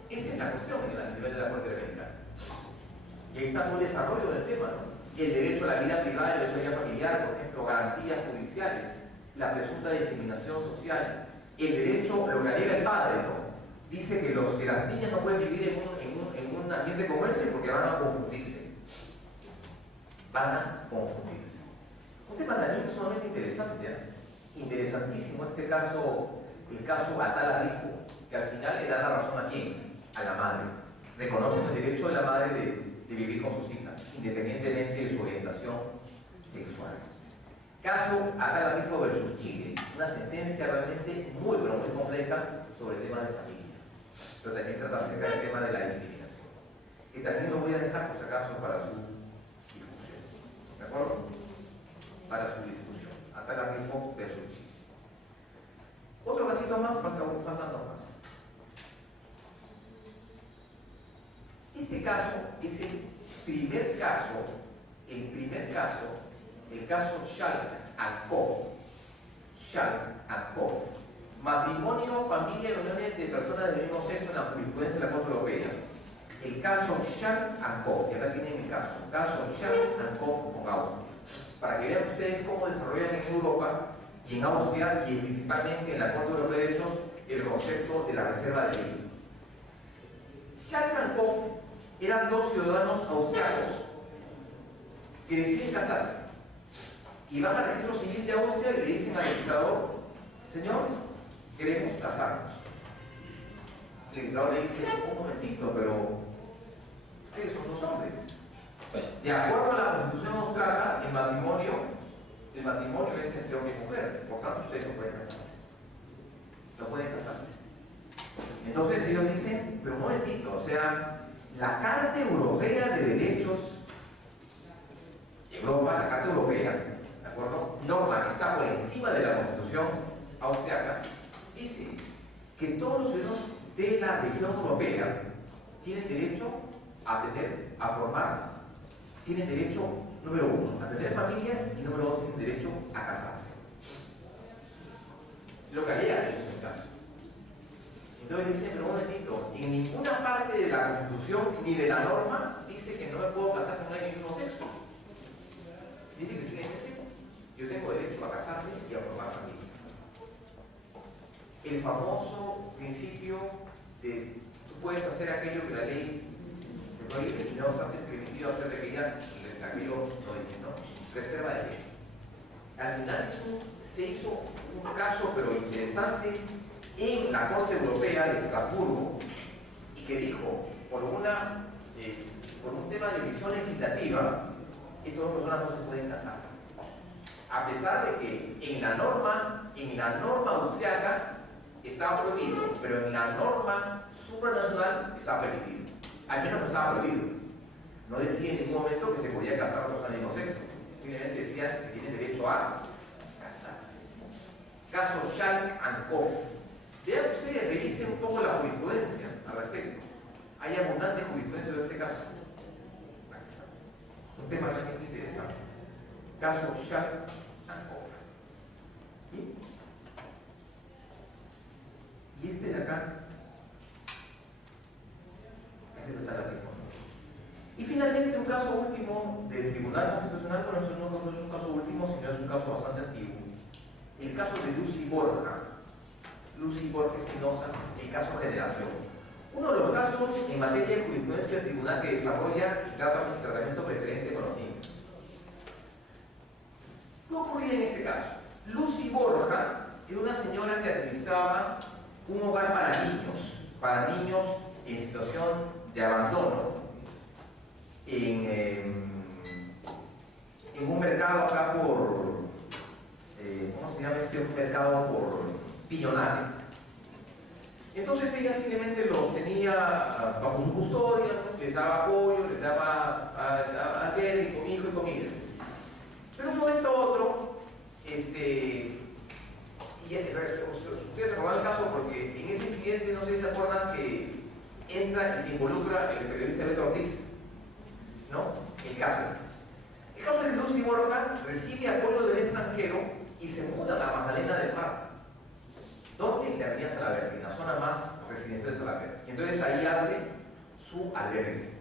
Esa es la cuestión a nivel de la Corte Interamericana. Y ahí está todo el desarrollo del tema, ¿no? El derecho a la vida privada, el derecho a la vida familiar, por ejemplo, garantías judiciales, la presunta discriminación social, el derecho, lo que alega el padre, ¿no? Dice que las niñas no pueden vivir en un ambiente como ese porque van a confundirse. Un tema también sumamente interesante, ¿eh? Interesantísimo este caso, el caso Atala Rifo, que al final le da la razón a quién, a la madre. Reconocen el derecho de la madre de vivir con sus hijas, independientemente de su orientación sexual. Caso Atala Rifo versus Chile, una sentencia realmente muy, pero muy compleja sobre temas de familia, pero también trata acerca del tema de la discriminación, que también lo voy a dejar por si acaso para su discusión, ¿de acuerdo? Para su discusión, Atala Rifo versus Chile. Otro casito más, faltan dos más. Este caso es el primer caso, el caso Schalk-Ankoff, matrimonio, familia y uniones de personas del mismo sexo en la jurisprudencia de la Corte Europea. El caso Schalk-Ankoff, y acá tienen el caso Schalk-Ankoff con Austria, para que vean ustedes cómo desarrollan en Europa y en Austria y principalmente en la Corte Europea de Derechos el concepto de la reserva de ley. Schalk-Ankoff eran dos ciudadanos austriacos que deciden casarse y van al registro civil de Austria y le dicen al legislador: señor, queremos casarnos. el legislador le dice, un momentito, pero ustedes son dos hombres. De acuerdo a la Constitución australiana, el matrimonio es entre hombre y mujer, por tanto ustedes no pueden casarse. No pueden casarse. Entonces ellos dicen, pero un momentito, o sea, la Carta Europea de Derechos de Europa, la Carta Europea, ¿de acuerdo? Norma que está por encima de la Constitución austriaca, dice que todos los ciudadanos de la región europea tienen derecho a formar, tienen derecho, número uno, a tener familia y número dos, tienen derecho a casarse. Lo que haría es un caso. Entonces dice, pero un momentito, en ninguna parte de la Constitución ni de la norma dice que no me puedo casar con alguien del mismo sexo. Dice que simplemente yo tengo derecho a casarme y a formar familia. El famoso principio de tú puedes hacer aquello que la ley te prohíbe y no vas a ser permitido hacer aquello no dice, no, reserva de ley. Al final se hizo un caso pero interesante en la Corte Europea de Estrasburgo y que dijo, por un tema de visión legislativa, estas dos personas no se pueden casar. A pesar de que en la norma austriaca estaba prohibido, pero en la norma supranacional estaba permitido. Al menos no estaba prohibido. No decía en ningún momento que se podía casar personas del mismo sexo. Simplemente decían que tienen derecho a casarse. Caso Schalk and Koff. Vean ustedes, revisen un poco la jurisprudencia al respecto. Hay abundante jurisprudencia de este caso. Un tema realmente interesante. Caso Schalk and Koff. ¿Sí? Y este de acá, este está la misma. Y finalmente un caso último del Tribunal Constitucional, bueno, eso no es un caso último, sino es un caso bastante antiguo. El caso de Lucy Borja Espinosa, el caso Generación. Uno de los casos en materia de jurisprudencia del tribunal que desarrolla y trata un tratamiento preferente con los niños. ¿Qué ocurría en este caso? Lucy Borja era una señora que administraba un hogar para niños en situación de abandono, en un mercado acá por, ¿cómo se llama este mercado? Por Piñonare. Entonces ella simplemente los tenía bajo su custodia, les daba apoyo, les daba albergue, hijo y comida. Pero un momento a otro, y ustedes se acuerdan el caso porque en ese incidente, no sé si se acuerdan que entra y se involucra el periodista Beto Ortiz, ¿no? El caso es que Lucy Borja recibe apoyo del extranjero y se muda a la Magdalena del Mar. ¿Dónde? En la avenida Salaverry, en la zona más residencial de Salaverry. Y entonces ahí hace su albergue.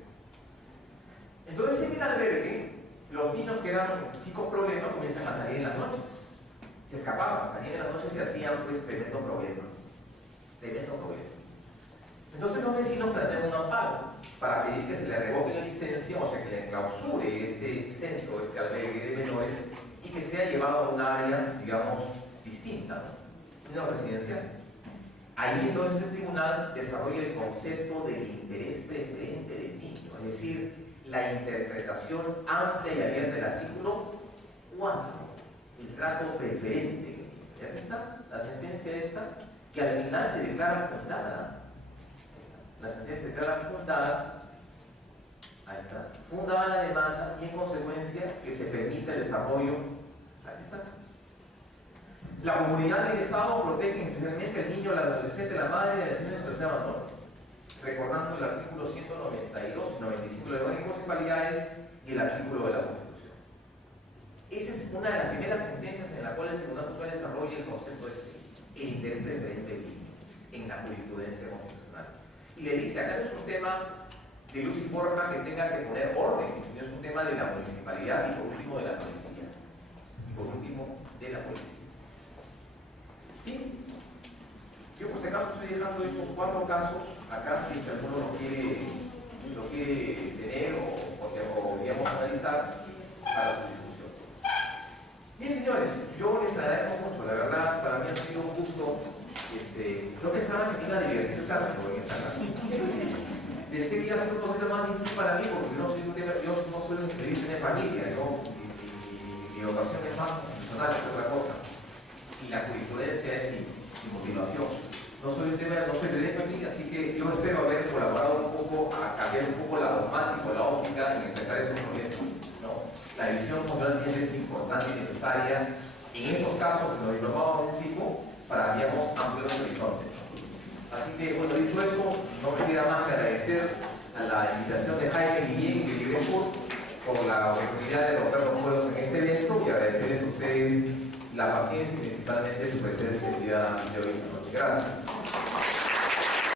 Entonces en el albergue, los niños que eran chicos problemas comienzan a salir en las noches. Se escapaban, salían en las noches y hacían pues tremendo problema. Entonces los vecinos plantean un amparo para pedir que se le revoque la licencia, o sea que le clausure este centro, este albergue de menores y que sea llevado a un área, digamos, distinta, no residencial. Ahí entonces el tribunal desarrolla el concepto del interés preferente del niño, es decir, la interpretación amplia y abierta del artículo 4, el trato preferente. ¿Ya está? La sentencia esta, que al final se declara fundada. La sentencia se declara fundada, ahí está, fundada la demanda y en consecuencia que se permita el desarrollo, ahí está. La comunidad del Estado protege especialmente al niño, al adolescente, la madre de la situación de abandono, recordando el artículo 192 y 95 de la Ley de Municipalidades y el artículo de la Constitución. Esa es una de las primeras sentencias en la cual el Tribunal Constitucional desarrolla el concepto de el interés preferente del niño en la jurisprudencia constitucional. Y le dice, acá no es un tema de Lucy Borja que tenga que poner orden, sino es un tema de la municipalidad y por último de la policía. ¿Sí? Yo por si acaso estoy dejando estos 4 casos acá, si alguno lo quiere tener o digamos analizar para su discusión. Bien señores, yo les agradezco mucho, la verdad para mí ha sido un gusto, creo que estaban que me iba a divertir tanto en esta clase. decidí hacer un poquito más difícil para mí porque yo no soy un especialista en familia, mi educación es más profesional que otra cosa. Y la jurisprudencia es mi motivación. No soy de familia, así que yo espero haber colaborado un poco a cambiar un poco la dogmática, la óptica en enfrentar esos problemas, ¿no? La visión constitucional siempre es importante y necesaria en esos casos que nos diplomamos de un tipo para, digamos, ampliar los horizontes. Así que, bueno, dicho eso, no me queda más que agradecer a la invitación de Jaime Guillén y de Liverpool por la oportunidad de romper los fuegos en este evento y agradecerles a ustedes la paciencia y principalmente su presencia el día de hoy. Gracias.